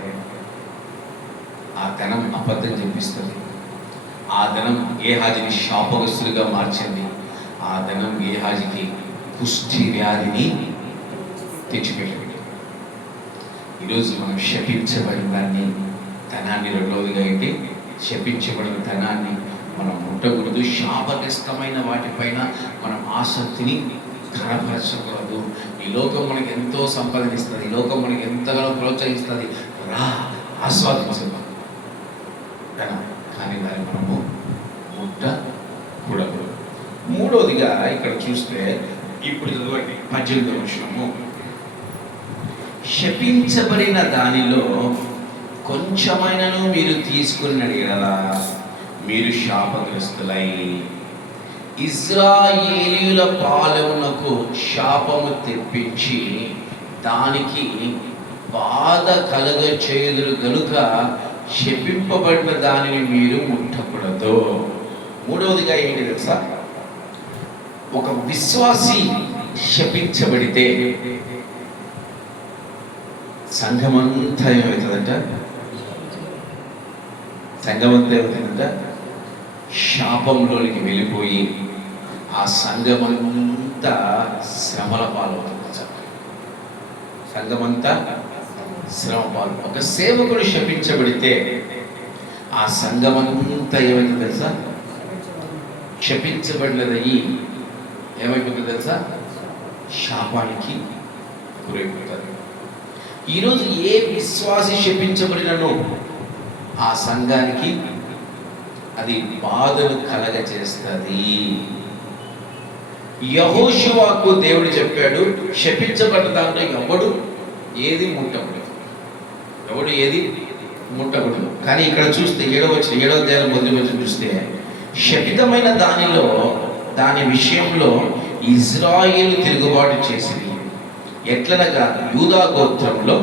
ఆ ధనం అబద్ధం చెప్పిస్తుంది. ఆ ధనం గేహాజీని శాపగ్రస్తులుగా మార్చింది. ఆ ధనం గేహాజీకి కుష్ఠి వ్యాధిని తెచ్చిపెట్టింది. ఈరోజు మనం శపించబడిన దాన్ని, ధనాన్ని, రెండవదిగా ఏంటి, శపించబడిన ధనాన్ని మనం ముట్టకూడదు. శాపగ్రస్తమైన వాటిపైన మనం ఆసక్తిని కనపరచకూడదు. ఈ లోకం మనకి ఎంతో సంపాదనిస్తుంది, ఈ లోకం మనకి ఎంతగానో ప్రోత్సహిస్తుంది, రా ఆస్వాదించదు ధనం, కానీ దాన్ని మనము ముట్టకూడదు. మూడవదిగా ఇక్కడ చూస్తే ఇప్పుడు చదవండి 18వ వచనము, శపించబడిన దానిలో కొంచెమైనను మీరు తీసుకున్న ఎడల మీరు శాపగ్రస్తులై ఇశ్రాయేలీయుల పాలనకు శాపము తెప్పించి దానికి బాధ కలగచేయుదురు గనుక శపింపబడిన దానిని మీరు ముట్టకూడదు. మూడవదిగా ఏంటి తెలుసా, ఒక విశ్వాసి శపించబడితే సంఘమంతా ఏమవుతుందంట, సంఘమంతా ఏమవుతుందంట, శాపంలోనికి వెళ్ళిపోయి ఆ సంఘమంతా శ్రమల పాలవుతుంది. సంఘమంతా శ్రమ పాలు. ఒక సేవకుడు శపించబడితే ఆ సంఘమంతా ఏమైంది తెలుసా, క్షపించబడినదయ్యి ఏమైపోతుంది తెలుసా, శాపానికి గురైపోతుంది. ఈరోజు ఏ విశ్వాసి శపించబడినను ఆ సంఘానికి అది బాధను కలగచేస్తుంది. యెహోషువకు దేవుడు చెప్పాడు, శపించబడ్డ దాంట్లో ఎవడు ఏది ముట్టకూడదు, ఎవడు ఏది ముట్టకూడదు. కానీ ఇక్కడ చూస్తే 7వ అధ్యాయం మొదటి వచనం చూస్తే శపితమైన దానిలో, దాని విషయంలో ఇజ్రాయేలు తిరుగుబాటు చేసింది. ఎట్లనగా యూదా గోత్రంలో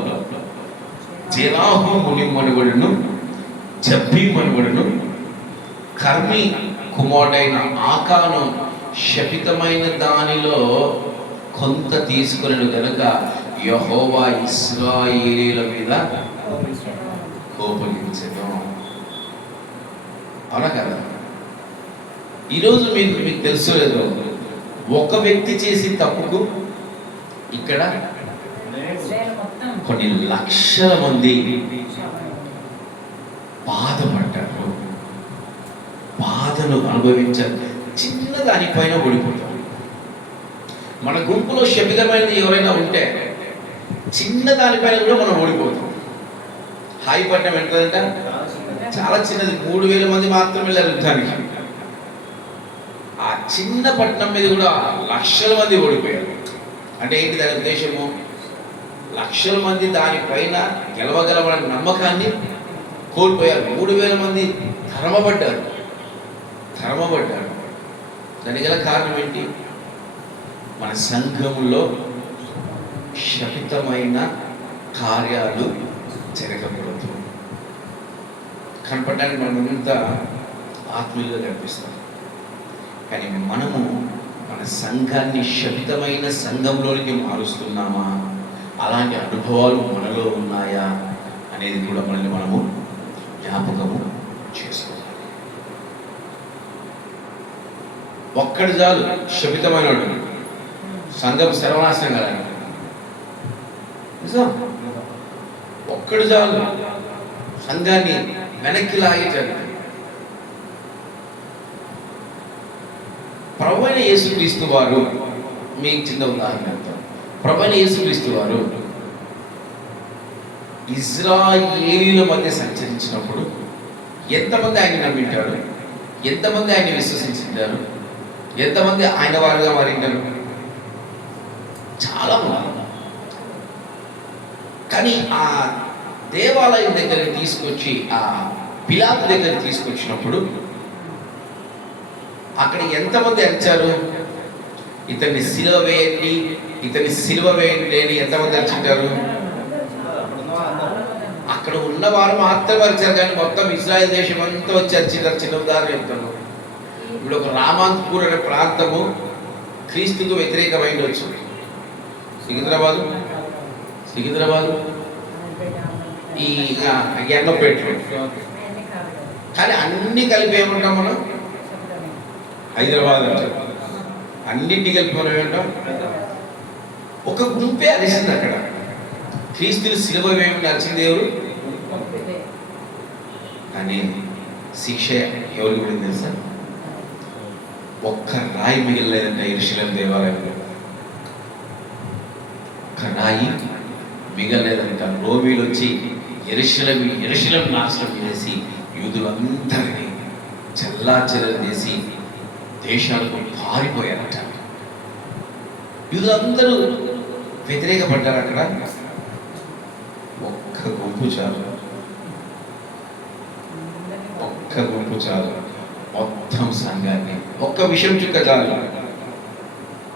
జెరాహు ముని మనువడును, జబ్బీ మనువడును, కర్మి కుమారుడైన ఆకాను శపితమైన దానిలో కొంత తీసుకుని గనుక యెహోవా ఇశ్రాయేలీయుల మీద కోపగించెను. అవునా కదా? ఈరోజు మీకు తెలుసు లేదో, ఒక వ్యక్తి చేసి తప్పుకు ఇక్కడ కొన్ని లక్షల మంది బాధపడ్డారు, బాధను అనుభవించారు. చిన్న దానిపైన ఓడిపోతారు. మన గుంపులో శపితమైనది ఎవరైనా ఉంటే చిన్న దానిపైన కూడా మనం ఓడిపోతాం. హాయి పట్టణం ఎంతంట, చాలా చిన్నది, 3000 మంది మాత్రమే వెళ్ళారు యుద్ధానికి. ఆ చిన్న పట్టణం మీద కూడా లక్షల మంది ఓడిపోయారు. అంటే ఏంటి దాని ఉద్దేశము, లక్షల మంది దానిపైన గెలవగలమనే నమ్మకాన్ని కోల్పోయారు. 3000 మంది ధర్మపడ్డారు. దానికి గల కారణం ఏంటి, మన సంఘములో శపితమైన కార్యాలు జరగకూడదు. కనపడడానికి మనమంతా ఆత్మీయులుగా కనిపిస్తాం, కానీ మనము మన సంఘాన్ని శపితమైన సంఘంలోనికి మారుస్తున్నామా, అలాంటి అనుభవాలు మనలో ఉన్నాయా అనేది కూడా మనము జ్ఞాపకము చేసుకోవాలి. ఒక్కడు చాలు శపితమైనడు, సంఘం సర్వనాశనం కాదని. నిజం, ఒక్కడు చాలు సంఘాన్ని వెనక్కి లాగేటాడు. ప్రభువైన యేసుక్రీస్తు వారు, మీకు చిన్న ఉదాహరణ చెప్తాను. ప్రభువైన యేసుక్రీస్తు వారు ఇజ్రాయేలీల మధ్య సంచరించినప్పుడు ఎంతమంది ఆయన నమ్మింటారు, ఎంతమంది ఆయన విశ్వసించారు, ఎంతమంది ఆయన వారుగా మారింటారు? చాలా మంది. కానీ ఆ దేవాలయం దగ్గరికి తీసుకొచ్చి, ఆ పిలాతు దగ్గరికి తీసుకొచ్చినప్పుడు అక్కడ ఎంతమంది అరిచారు? ఇతన్ని సిలువ వేయండి, ఇతన్ని సిలువ వేయండి అని ఎంతమంది అరిచింటారు? అక్కడ ఉన్నవారు మాత్రం అరిచారు, కానీ మొత్తం ఇజ్రాయెల్ దేశం అంతా వచ్చి అరిచింటారు. చిన్న ఉదాహరణ చెప్తాను. ఇప్పుడు ఒక రామాంతపూర్ అనే ప్రాంతము క్రీస్తుకు వ్యతిరేకమైన వచ్చు. సికింద్రాబాదు ఈ ఎన్నోపేట, కానీ అన్ని కలిపి ఏమంటాం మనం? హైదరాబాద్ అంటాం. అన్నింటినీ కలిపి మనం ఏమంటాం? ఒక గుంపే అరిసింది అక్కడ. క్రీస్తుని సిలువ వేయమని అరిచింది ఎవరు? కానీ శిక్ష ఎవరికి పడింది తెలుసా? ఒక్క రాయి మిగిలిలేదంట యెరూషలేము దేవాలయంలో. ఒక్క రాయి మిగలేదంట. రోమీలు వచ్చి యెరూషలేము నాశనం చేసి యూదులందరినీ చెల్లాచెదరు చేసి దేశాలకు పారిపోయారట. యూదులందరూ వ్యతిరేకపడ్డారు. అక్కడ ఒక్క గుంపు చాలు, ఒక్క గుంపు చాలు మొత్తం సంఘాన్ని, ఒక్క విషయం చుక్క చాలు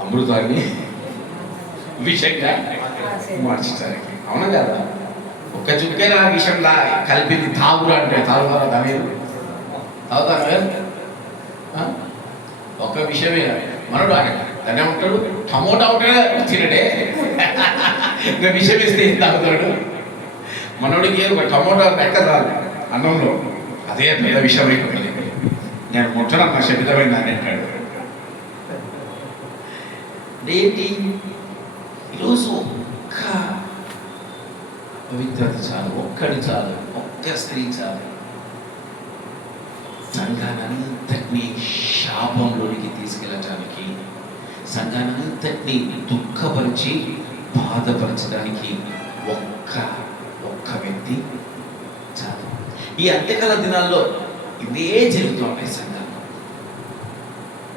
అమృతాన్ని విషంగా మార్చడానికి. అవునా కదా? ఒక్క చుక్కైనా ఆ విషయంలా కలిపింది తాగుడు అంటే తాగుతారా? దాని తాగుతారా? ఒక్క విషయమే. మనడు దాన్ని ఏమంటాడు? టమోటా ఒకటే తినడే, ఇంకా విషయం ఇస్తే తాగుతాడు. మనోడికి ఒక టమోటా లెక్క చాలు అన్నంలో, అదే పెద్ద విషయం అయిపోతుంది. నేను ముట్టడం నా శబ్దమైంది అని అంటాడు. ఏంటి ఈరోజు ఒక్క పవిత్రత చాలు, ఒక్కడి చాలు, ఒక్క స్త్రీ చాలు సంఘానంతటినీ శాపంలోనికి తీసుకెళ్ళటానికి, సంఘానంతటినీ దుఃఖపరిచి బాధపరచడానికి ఒక్క వ్యక్తి చాలు. ఈ అంత్యకాల దినాల్లో ఇవే జరుగుతూ ఉంటాయి. సంఘాలు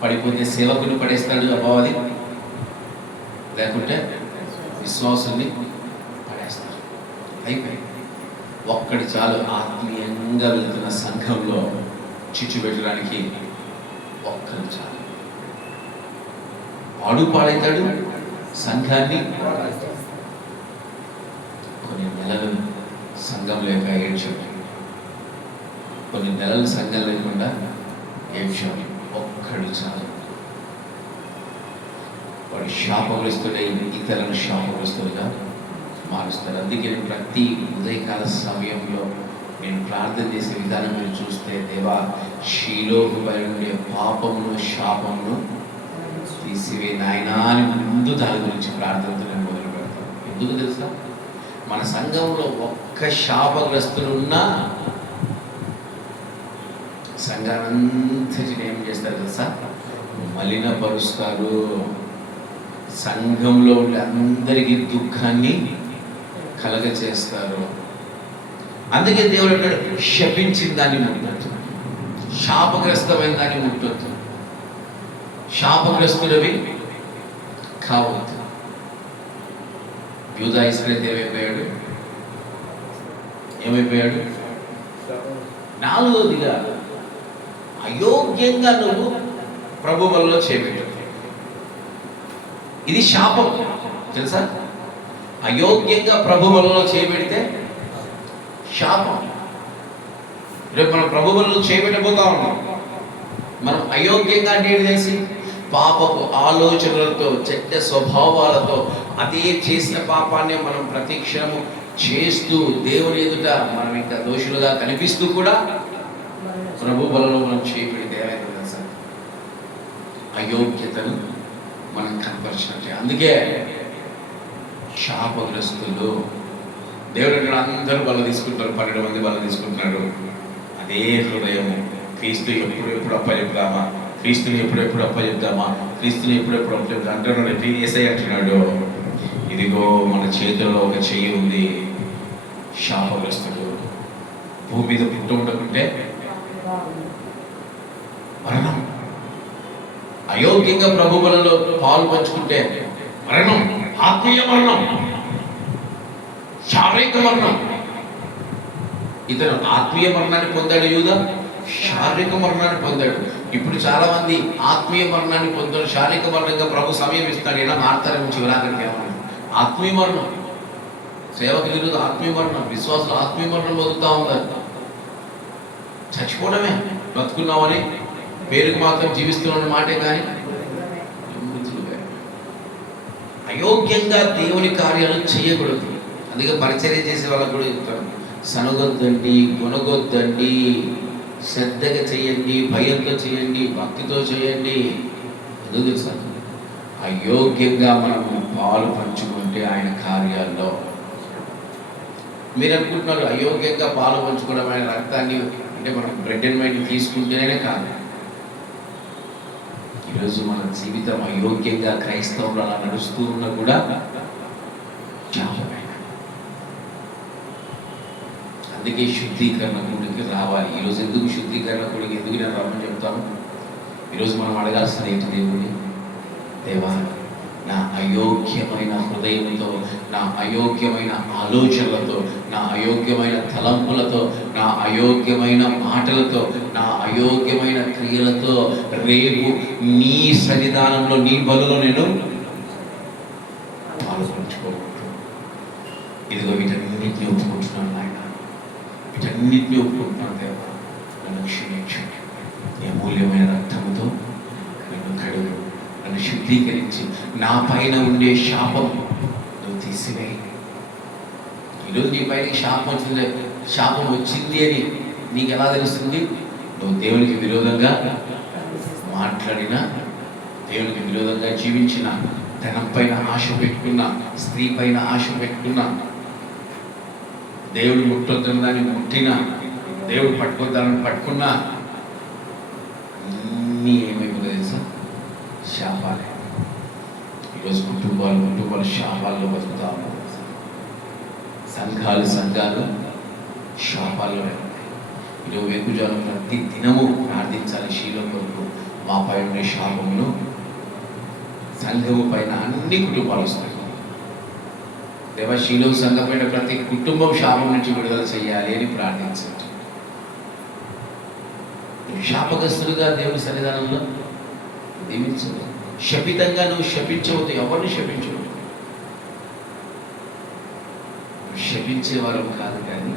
పడిపోతే సేవకుని పడేస్తాడు అపవాది, లేకుంటే విశ్వాసుల్ని పడేస్తాడు. అయిపోయి ఒక్కడి చాలు ఆత్మీయంగా వెళ్తున్న సంఘంలో చిచ్చు పెట్టడానికి. ఒక్కడు చాలు. పాడైతాడు, సంఘాన్ని కొన్ని నెలలు సంఘం లేక ఏడ్చాడు, కొన్ని నెలలు సంఘం లేకుండా ఏడ్చాడు. ఒక్కడు చాలు. వాడు శాపగ్రస్తుడై ఇతరులను శాపగ్రస్తులుగా మారుస్తాడు. అందుకే నేను ప్రతి ఉదయకాల సమయంలో నేను ప్రార్థన చేసే విధానం మీరు చూస్తే, దేవా షీలోకు ఉండే పాపమును శాపమును తీసివే నాయనా అని ముందు దాని గురించి ప్రార్థనతో నేను మొదలు పెడతాను. ఎందుకు తెలుసా? మన సంఘంలో ఒక్క శాపగ్రస్తులు ఉన్నా సంఘానంతటిని ఏం చేస్తారు తెలుసా? మలినపరుస్తారు. సంఘంలో ఉండే అందరికీ దుఃఖాన్ని కలగచేస్తారు. అందుకే దేవుడు అంటాడు, శపించిన దాన్ని ముట్టొద్దు, శాపగ్రస్తమైన దాన్ని ముట్టొద్దు, శాపగ్రస్తుడవి కావద్దు. యూదా ఇస్కరియోతు ఏమైపోయాడు? నాలుగోదిగా అయోగ్యంగా నువ్వు ప్రభు వల్ల చేపెట్టు. ఇది శాపం తెలుసా? అయోగ్యంగా ప్రభు వల్ల చేపెడితే శాపం. రేపు మనం ప్రభు వల్ల చేపెట్టబోతా ఉన్నాం. మనం అయోగ్యంగా అంటే ఏంటి తెలిసి పాపపు ఆలోచనలతో, చెడ్డ స్వభావాలతో, అదే చేసిన పాపాన్ని మనం ప్రతిక్షణము చేస్తూ దేవుని ఎదుట మనం ఇంకా దోషులుగా కనిపిస్తూ కూడా ప్రభు బలలో మనం చేయబడితే ఏమైంది తెలుసా? అయోగ్యతను మనం కనపరిచినట్టే. అందుకే శాపగ్రస్తులు దేవుడు అందరూ బల తీసుకుంటారు, 12 మంది బల తీసుకుంటున్నాడు. అదే హృదయము క్రీస్తు ఎప్పుడు అప్పచెప్తామా, క్రీస్తుని ఎప్పుడెప్పుడు అప్పచెప్తామా, క్రీస్తుని ఎప్పుడెప్పుడు అప్పచెప్తా అంటున్నాడు. యేసయ్య అంటున్నాడు, ఇదిగో మన చేతుల్లో ఒక చెయ్యి ఉంది. శాపగ్రస్తుడు భూమి మీద పుట్ట ఉండకుంటే మరణం, అయోగ్యంగా ప్రభు బలలో పాలు పంచుకుంటే మరణం, ఆత్మీయ మరణం, శారీరక మరణం. ఇతను ఆత్మీయ మరణాన్ని పొందాడు, యూదా శారీరక మరణాన్ని పొందాడు. ఇప్పుడు చాలా మంది ఆత్మీయ మరణాన్ని పొందారు, శారీరక మరణంగా ప్రభు సమయం ఇస్తాడు. ఇలా మారుతారని చివరాకరికి ఏమన్నా ఆత్మీయ మరణం. సేవకులు ఈరోజు ఆత్మీయ మరణం, విశ్వాసులు ఆత్మీయ మరణం పొందుతూ ఉన్నారు. చచ్చిపోవడమే, బ్రతుకున్నామని పేరుకు మాత్రం జీవిస్తున్నామని మాటే కానీ అయోగ్యంగా దేవుని కార్యాలు చేయకూడదు. అందుకే పరిచర్య చేసే వాళ్ళకు కూడా చెప్తాను, సనుగొద్దండి, కొనగొద్దండి, శ్రద్ధగా చేయండి, భయంతో చేయండి, భక్తితో చేయండి. ఎందుకు తెలుసా? అయోగ్యంగా మనము పాలు పంచుకుంటే ఆయన కార్యాల్లో, మీరు అనుకుంటున్నారు అయోగ్యంగా పాలు పంచుకోవడం ఆయన రక్తాన్ని అంటే మనం బ్రెడ్ అండ్ వైట్ తీసుకుంటేనే కాదు. ఈరోజు మన జీవితం అయోగ్యంగా క్రైస్తవులు అలా నడుస్తూ ఉన్నా కూడా చాలమైన. అందుకే శుద్ధీకరణ కూడికి రావాలి. ఈరోజు ఎందుకు శుద్ధీకరణ కూడికి ఎందుకు నేను రమ్మని చెప్తాను? ఈరోజు మనం అడగాల్సింది ఏంటి? దేవుని దేవా, నా అయోగ్యమైన హృదయంతో, నా అయోగ్యమైన ఆలోచనలతో, నా అయోగ్యమైన తలంపులతో, నా అయోగ్యమైన మాటలతో, నా అయోగ్యమైన క్రియలతో రేపు నీ సన్నిధానంలో, నీ బలలో నేను పాల్గొంచుకోకూడదు. ఇదిగో వీటన్నిటిని ఒప్పుకుంటున్నాను నాయన, వీటన్నిటిని ఒప్పుకుంటున్నాను దేవా, నన్ను క్షమించండి. నీ అమూల్యమైన రక్తముతో నన్ను కడుగు, నన్ను శుద్ధీకరించి నా పైన ఉండే శాపం నువ్వు తీసివేయి. ఈరోజు నీ పైన శాపం వచ్చింది అని నీకు ఎలా తెలుస్తుంది? నువ్వు దేవునికి విరోధంగా మాట్లాడినా, దేవునికి విరోధంగా జీవించిన, ధనం పైన ఆశ పెట్టుకున్నా, స్త్రీ పైన ఆశ పెట్టుకున్నా, దేవుడు ముట్టొద్దని దాన్ని ముట్టినా, దేవుడు పట్టుకొద్దాలని పట్టుకున్నా, అన్నీ ఏమైపోతుంది తెలుసా? శాపాలే. ఈరోజు కుటుంబాలు శాపాల్లో బతుకుతా ఉన్నారు. సంఘాలు శాపాల్లో ఉన్నాయి. ఈరోజు వెకుజాను ప్రతి దినము ప్రార్థించాలి. శీలం కొరకు మా పై ఉండే శాపములు సంఘము పైన అన్ని కుటుంబాలు వస్తాయి. దేవా, శీలం సంఘం పైన ప్రతి కుటుంబం శాపం నుంచి విడుదల చేయాలి అని ప్రార్థించండి. శాపగ్రస్తులుగా దేవుని సన్నిధానంలో దీవించదు. శపితంగా నువ్వు శపించవద్దు, ఎవరిని శపించవద్దు. శపించేవారు కాదు కానీ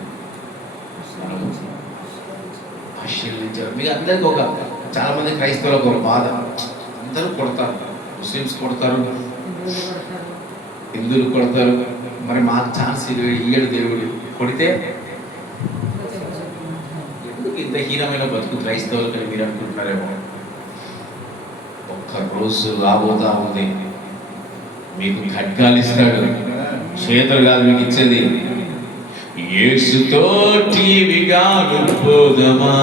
ఆశీర్వదించేవారు. మీకు అందరికీ చాలా మంది క్రైస్తవులకు ఒక బాధ, అందరూ కొడతారు, ముస్లిమ్స్ కొడతారు, హిందువులు కొడతారు. మరి మాకు ఛాన్స్ ఇయ్యడు దేవుడు. కొడితే ఎందుకు ఇంత హీనమైన బతుకు క్రైస్తవులు అని మీరు అనుకుంటున్నారేమో. ఒక్కరోజు రాబోతా ఉంది, మీకు ఖడ్గాలు ఇస్తాడు, చేతులు కాదు మీకు ఇచ్చేది. యేసుతో టీవీగాను పోదమా,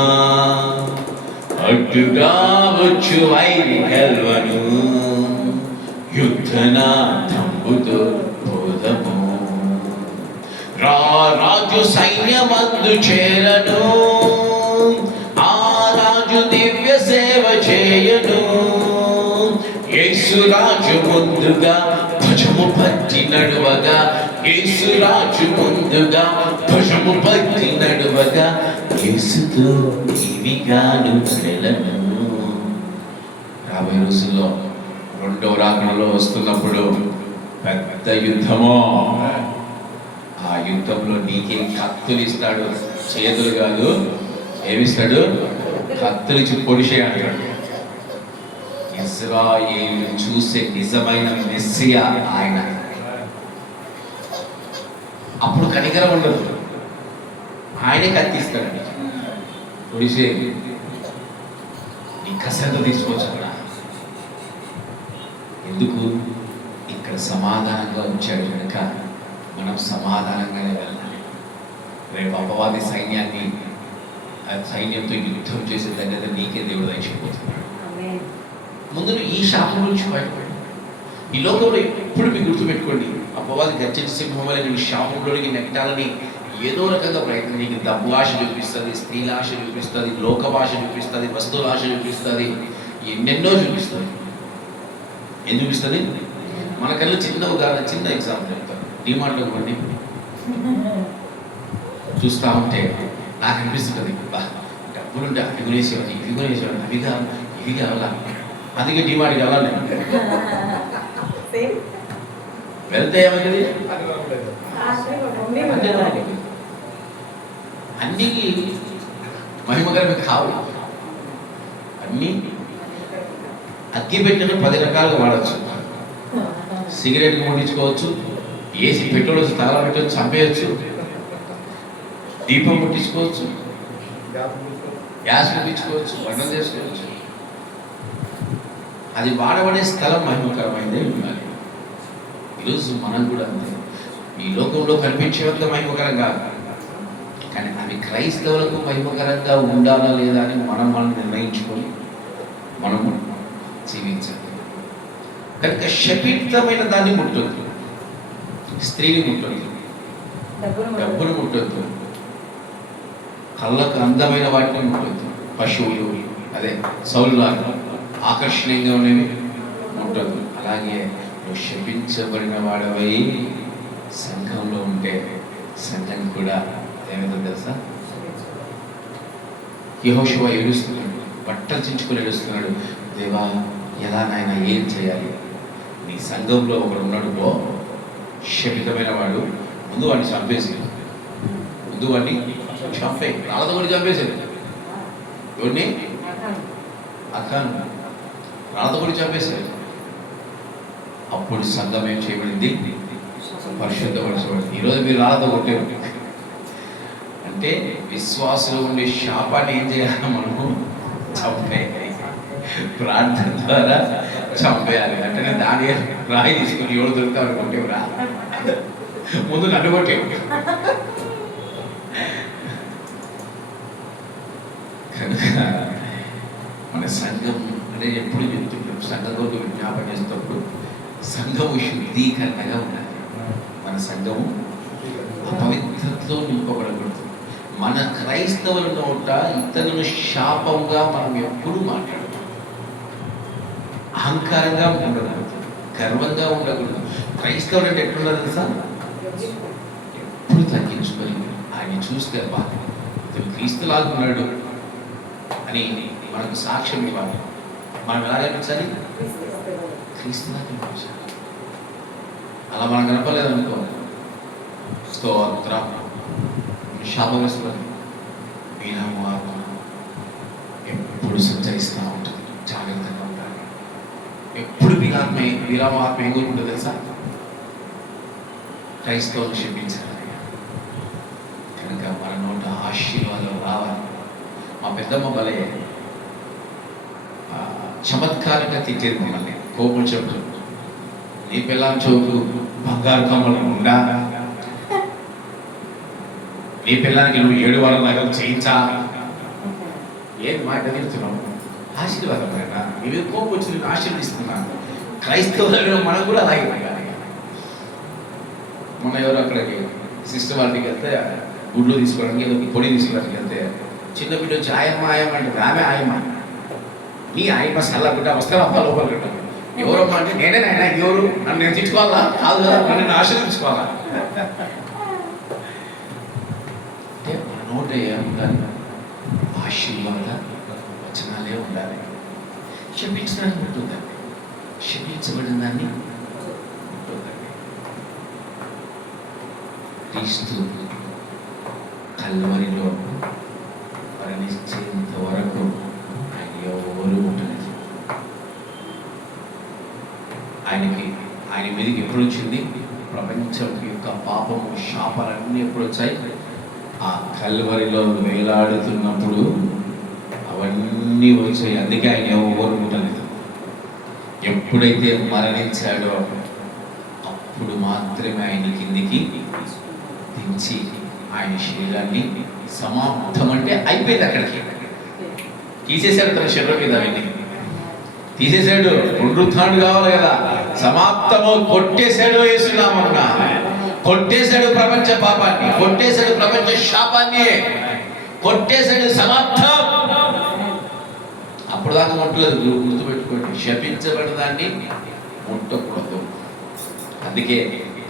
అడ్డుగా వచ్చు వైరి కల్వను, యుద్ధనాథంబుతో పోదము. రాజు సైన్యమందు చేరను, ఆ రాజు దివ్య సేవ చేయను. యేసురాజు ముందుగా భుజము పట్టి నడువగా, యేసురాజు ముందుగా భుజము పట్టి నడువగా, యేసుతో టీవీగాను వెళ్ళను. రాబోయే రోజుల్లో రెండవ రాకడలో వస్తున్నప్పుడు పెద్ద యుద్ధమో. ఆ యుద్ధంలో నీకే కత్తులు ఇస్తాడు, చేతులు కాదు. ఏమిస్తాడు? కత్తులు ఇచ్చి పొడిసే అంటాడు. ఇశ్రాయేలు చూసే నిజమైన మెస్సియా ఆయన. అప్పుడు కనికరం ఉండదు, ఆయనే కత్తిస్తాడండి. పొడిసే నీ కసంత తీసుకోవచ్చు అక్కడ. ఎందుకు? ఇక్కడ సమాధానంగా ఉంచాడు కనుక మనం సమాధానంగానే వెళ్ళాలి. రేపు అపవాది సైన్యంతో యుద్ధం చేసే దగ్గర నీకే దేవుడు దయచేయబోతున్నాడు. ముందు ఈ శాపం నుంచి బయటపడి ఈ లోకంలో ఎప్పుడు మీకు గుర్తుపెట్టుకోండి, అపవాది గర్జించే సింహం వల్ల నీ శాపంలోనికి నెట్టాలని ఏదో రకంగా ప్రయత్నం. నీకు డబ్బు ఆశ చూపిస్తుంది, స్త్రీల ఆశ చూపిస్తుంది, లోకభాష చూపిస్తుంది, వస్తువుల ఆశ చూపిస్తుంది, ఎన్నెన్నో చూపిస్తుంది. ఏం చూపిస్తుంది? మనకల్లా చిన్న ఉదాహరణ, చిన్న ఎగ్జాంపుల్ చెప్తాను. డిమాండ్లో కొన్ని చూస్తూ ఉంటే నాకు అనిపిస్తుంది, డబ్బులుంటే అది కొనేసేవాడిని, ఇది కొనేసేవాడిని, ఇది కావాలా, అందుకే డిమాండ్కి వెళ్ళాలి. వెళ్తే ఏమైంది? అన్నీ మహిమకరమే కావు. అన్నీ అగ్గి పెట్టిన 10 రకాలుగా వాడచ్చు. సిగరెట్ ముట్టించుకోవచ్చు, ఏసీ పెట్రోల్ వచ్చి తగల పెట్టవచ్చు, చంపేయచ్చు, దీపం ముట్టించుకోవచ్చు, గ్యాస్ ముట్టించుకోవచ్చు, వంటలు చేసుకోవచ్చు. అది వాడబడే స్థలం మహిమకరమైందే ఉండాలి. ఈరోజు మనం కూడా అంతే. ఈ లోకంలో కనిపించేంత మహిమకరం కాదు, కానీ అవి క్రైస్తవులకు మహిమకరంగా ఉండాలా లేదా అని మనం నిర్ణయించుకొని మనము జీవించాలి. కనుక శపితమైన దాన్ని ముట్టొద్దు, స్త్రీని ముట్టొద్దు, డబ్బును ముట్టొద్దు, కళ్ళకు అందమైన వాటిని ముట్టొద్దు, పశువులు అదే సౌలులాగా ఆకర్షణీయంగా ఉండేవి ముట్టొద్దు. అలాగే నువ్వు శపించబడిన వాడవై సంఘంలో ఉంటే సంఘం కూడా ఏమైందో తెలుసా? యెహోషువ ఏడుస్తున్నాడు, బట్టలు చించుకొని ఏడుస్తున్నాడు, దేవా ఎలా నాయన ఏం చేయాలి? నీ సంఘంలో ఒకడు ఉన్నాడు పో, శపితమైన వాడు, ముందు వాడిని చంపేసాడు, ముందు వాడిని చంపే, రాళ్ళతో కూడా చంపేశాడు. ఎవరిని? అఖాను రాళ్ళతో కూడా చంపేశాడు. అప్పుడు సంఘం ఏం చేయబడింది? పరిశుద్ధపరచబడింది. ఈరోజు మీరు రాళ్ళతో కొట్టారు అంటే విశ్వాసంలో ఉండే శాపాన్ని ఏం చేయాలి? మనము చంపేయాలి, ప్రార్థన ద్వారా చంపేయాలి. అంటే దాని రాయి తీసుకుని ఎవరు దొరుకుతావు అనుకుంటేవు రా, ముందు నన్ను కొట్టేవు. కనుక మన సంఘం అంటే ఎప్పుడు చెప్తుంటాం, సంఘం కొరకు విజ్ఞాపన చేసేటప్పుడు సంఘము శుద్ధీకరణగా ఉండాలి. మన సంఘము అపవిత్రతతో నింపబడకూడదు. మన క్రైస్తవుల నోట ఇతరులను శాపంగా మనం ఎప్పుడు మాట్లాడకూడదు, అహంకారంగా ఉండకూడదు, గర్వంగా ఉండకూడదు. క్రైస్తవుడు అంటే ఎట్లున్నారు తెలుసా? ఎప్పుడు తగ్గించుకొని ఆయన చూస్తే బాగా ఇతను క్రీస్తులాగా ఉన్నాడు అని మనకు సాక్ష్యం ఇవ్వాలి. మనం ఎలా కనిపించాలి? క్రీస్తులాగా కనిపించాలి. అలా మనం కనపలేదనుకో స్తోత్రం శాపం వేస్తుంది. వీరాము ఆత్మ ఎప్పుడు సంచరిస్తూ ఉంటుంది, జాగ్రత్తగా ఉండాలి. ఎప్పుడు వీరామ ఆత్మ ఏం కోరుకుంటుంది తెలుసా? క్రైస్తవులు క్షమించాలి. కనుక మన నోట ఆశీర్వాదం రావాలి. మా పెద్దమ్మ భలే చమత్కారంగా తిట్టేది మనల్ని, కోపం చెబుతూ, నీ పిల్లని చోటు బంగారు కమ్మలు ఉండా, నీ పిల్లానికి నువ్వు 7 వారాల నగలు చేయించా, ఏం మాట తీరుతున్నావు? ఆశీర్వాదం కదా, నీవే కోపం వచ్చి నేను ఆశీర్వదిస్తున్నాను. క్రైస్తవులు మనం కూడా అలాగే ఉండాలి. మొన్న ఎవరు అక్కడికి సిస్టర్ వాళ్ళకి వెళ్తే గుడ్లు తీసుకోవడానికి ఏదో పొడి తీసుకోవడానికి వెళ్తే చిన్న బిడ్డ వచ్చి ఆయమ్మ అంటే ఆమె ఆయమ్మ, నీ ఆయమ్మ సల్లకుండా వస్తావా లోపల పెట్టాను. ఎవరమ్మా అంటే నేనే నాయన, ఎవరు నన్ను నేను తిట్టుకోవాలా? కాదు కదా, నన్ను ఆశీర్వదించుకోవాలా? అంటే మన నోట ఏముండాలి? ఆశీర్వాద వచనాలే ఉండాలి. క్షమించడానికి ఉంటుందండి, క్షమించబడిన దాన్ని ఉంటుందండి. క్రీస్తు కల్వరిలో మరణించేంత వరకు ఆయన ఎవరు ఉండలేదు. ఆయన మీదకి ఎప్పుడు వచ్చింది? ప్రపంచం యొక్క పాపము శాపాలన్నీ ఎప్పుడు వచ్చాయి? ఆ కల్వరిలో వేలాడుతున్నప్పుడు అవన్నీ వచ్చాయి. అందుకే ఆయన ఎవరు ఉండలేదు. ఎప్పుడైతే మరణించాడో అప్పుడు మాత్రమే ఆయన కిందికి దించి ఆయన శరీరాన్ని సమాప్తం అంటే అయిపోయింది, అక్కడికి తీసేశాడు. తన శరీరం మీద అవన్నీ తీసేశాడు. పునరుత్థానుడు కావాలి కదా. సమాప్తము, కొట్టేశాడు. యేసునామమున కొట్టేశాడు ప్రపంచ పాపాన్ని, కొట్టేశాడు ప్రపంచ శాపాన్ని, కొట్టేశాడు. సమాప్తం. అప్పుడు దాకా ముట్టలేదు. గుర్తుపెట్టుకోండి, శపించబడిన దాన్ని ముట్టకూడదు. అందుకే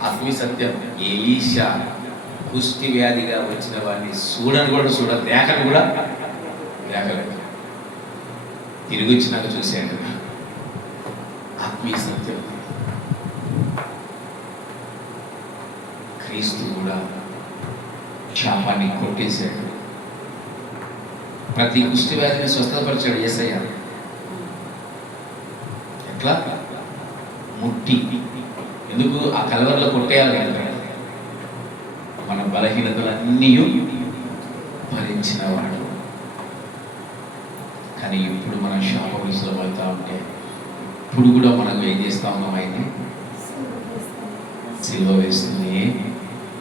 ఆత్మీయ సత్యం, ఎలీషా కుష్టి వ్యాధిగా వచ్చిన వాడిని రేఖను కూడా రేఖలేదు. తిరిగి వచ్చినాక చూశాడు. ఆత్మీయ సత్యం, క్రీస్తు కూడా శాపాన్ని కొట్టేశాడు. ప్రతి కుష్టి వ్యాధిని స్వస్థపరిచాడు యేసయ్య. ఎట్లా? ముట్టి. ఎందుకు? ఆ కలవరలో కొట్టేయాలి కదా. మన బలహీనతలన్నీ భరించిన వాడు. కానీ ఇప్పుడు మనం శాపగ్రస్తులు అవుతా ఉంటే ఇప్పుడు కూడా మనం ఏం చేస్తా ఉన్నాం? ఆయన్ని సిలువ వేస్తూనే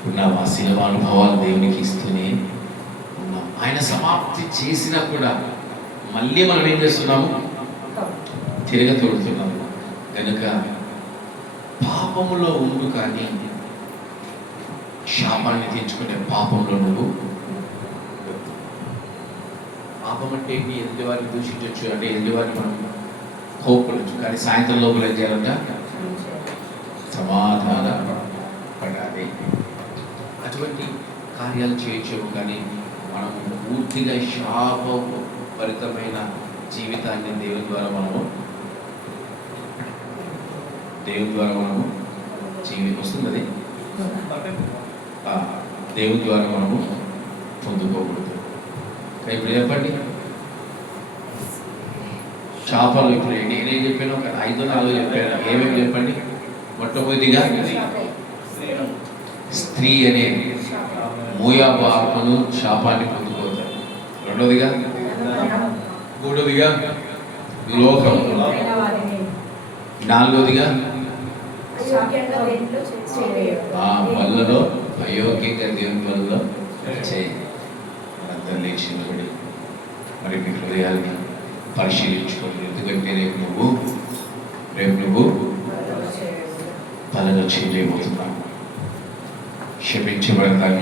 ఉన్నాం. ఆ సిలువ అనుభవాలు దేవునికి ఇస్తూనే ఉన్నాం. ఆయన సమాప్తి చేసినా కూడా మళ్ళీ మనం ఏం చేస్తున్నాము? తిరగతోడుతున్నాము. కనుక పాపములో ఉండు, కానీ శాపాన్ని తెచ్చుకునే పాపంలో నువ్వు. పాపం అంటే ఎదుటి వారిని దూషించవచ్చు, అంటే ఎదుటి వారిని మనం కోపడచ్చు. కానీ సాయంత్రం లోపల ఏం చేయాలంట? సమాధాన పడాలి. అటువంటి కార్యాలు చేయొచ్చు. కానీ మనం పూర్తిగా శాపభరితమైన జీవితాన్ని దేవుని ద్వారా మనము వస్తుంది. అది దేవుని ద్వారా మనము పొందుకోకూడదు. ఇప్పుడు చెప్పండి, శాపాలు ఇప్పుడు నేనేం చెప్పాను? ఒక 5-4 చెప్పాను. ఏమేమి చెప్పండి? మొట్టమొదటిగా స్త్రీ అనే మోయాబు ఆత్మను శాపాన్ని పొందుకోతారు. రెండవదిగా లోకం. నాలుగవదిగా వల్లలో అయోగ్యంగా దేవుని వల్ల చేయండి. మనందరూ లేచి నిలబడి మరి మీ హృదయాన్ని పరిశీలించుకోండి. ఎందుకంటే రేపు నువ్వు తలలో చేయబోతున్నావు. క్షమించబడతాను.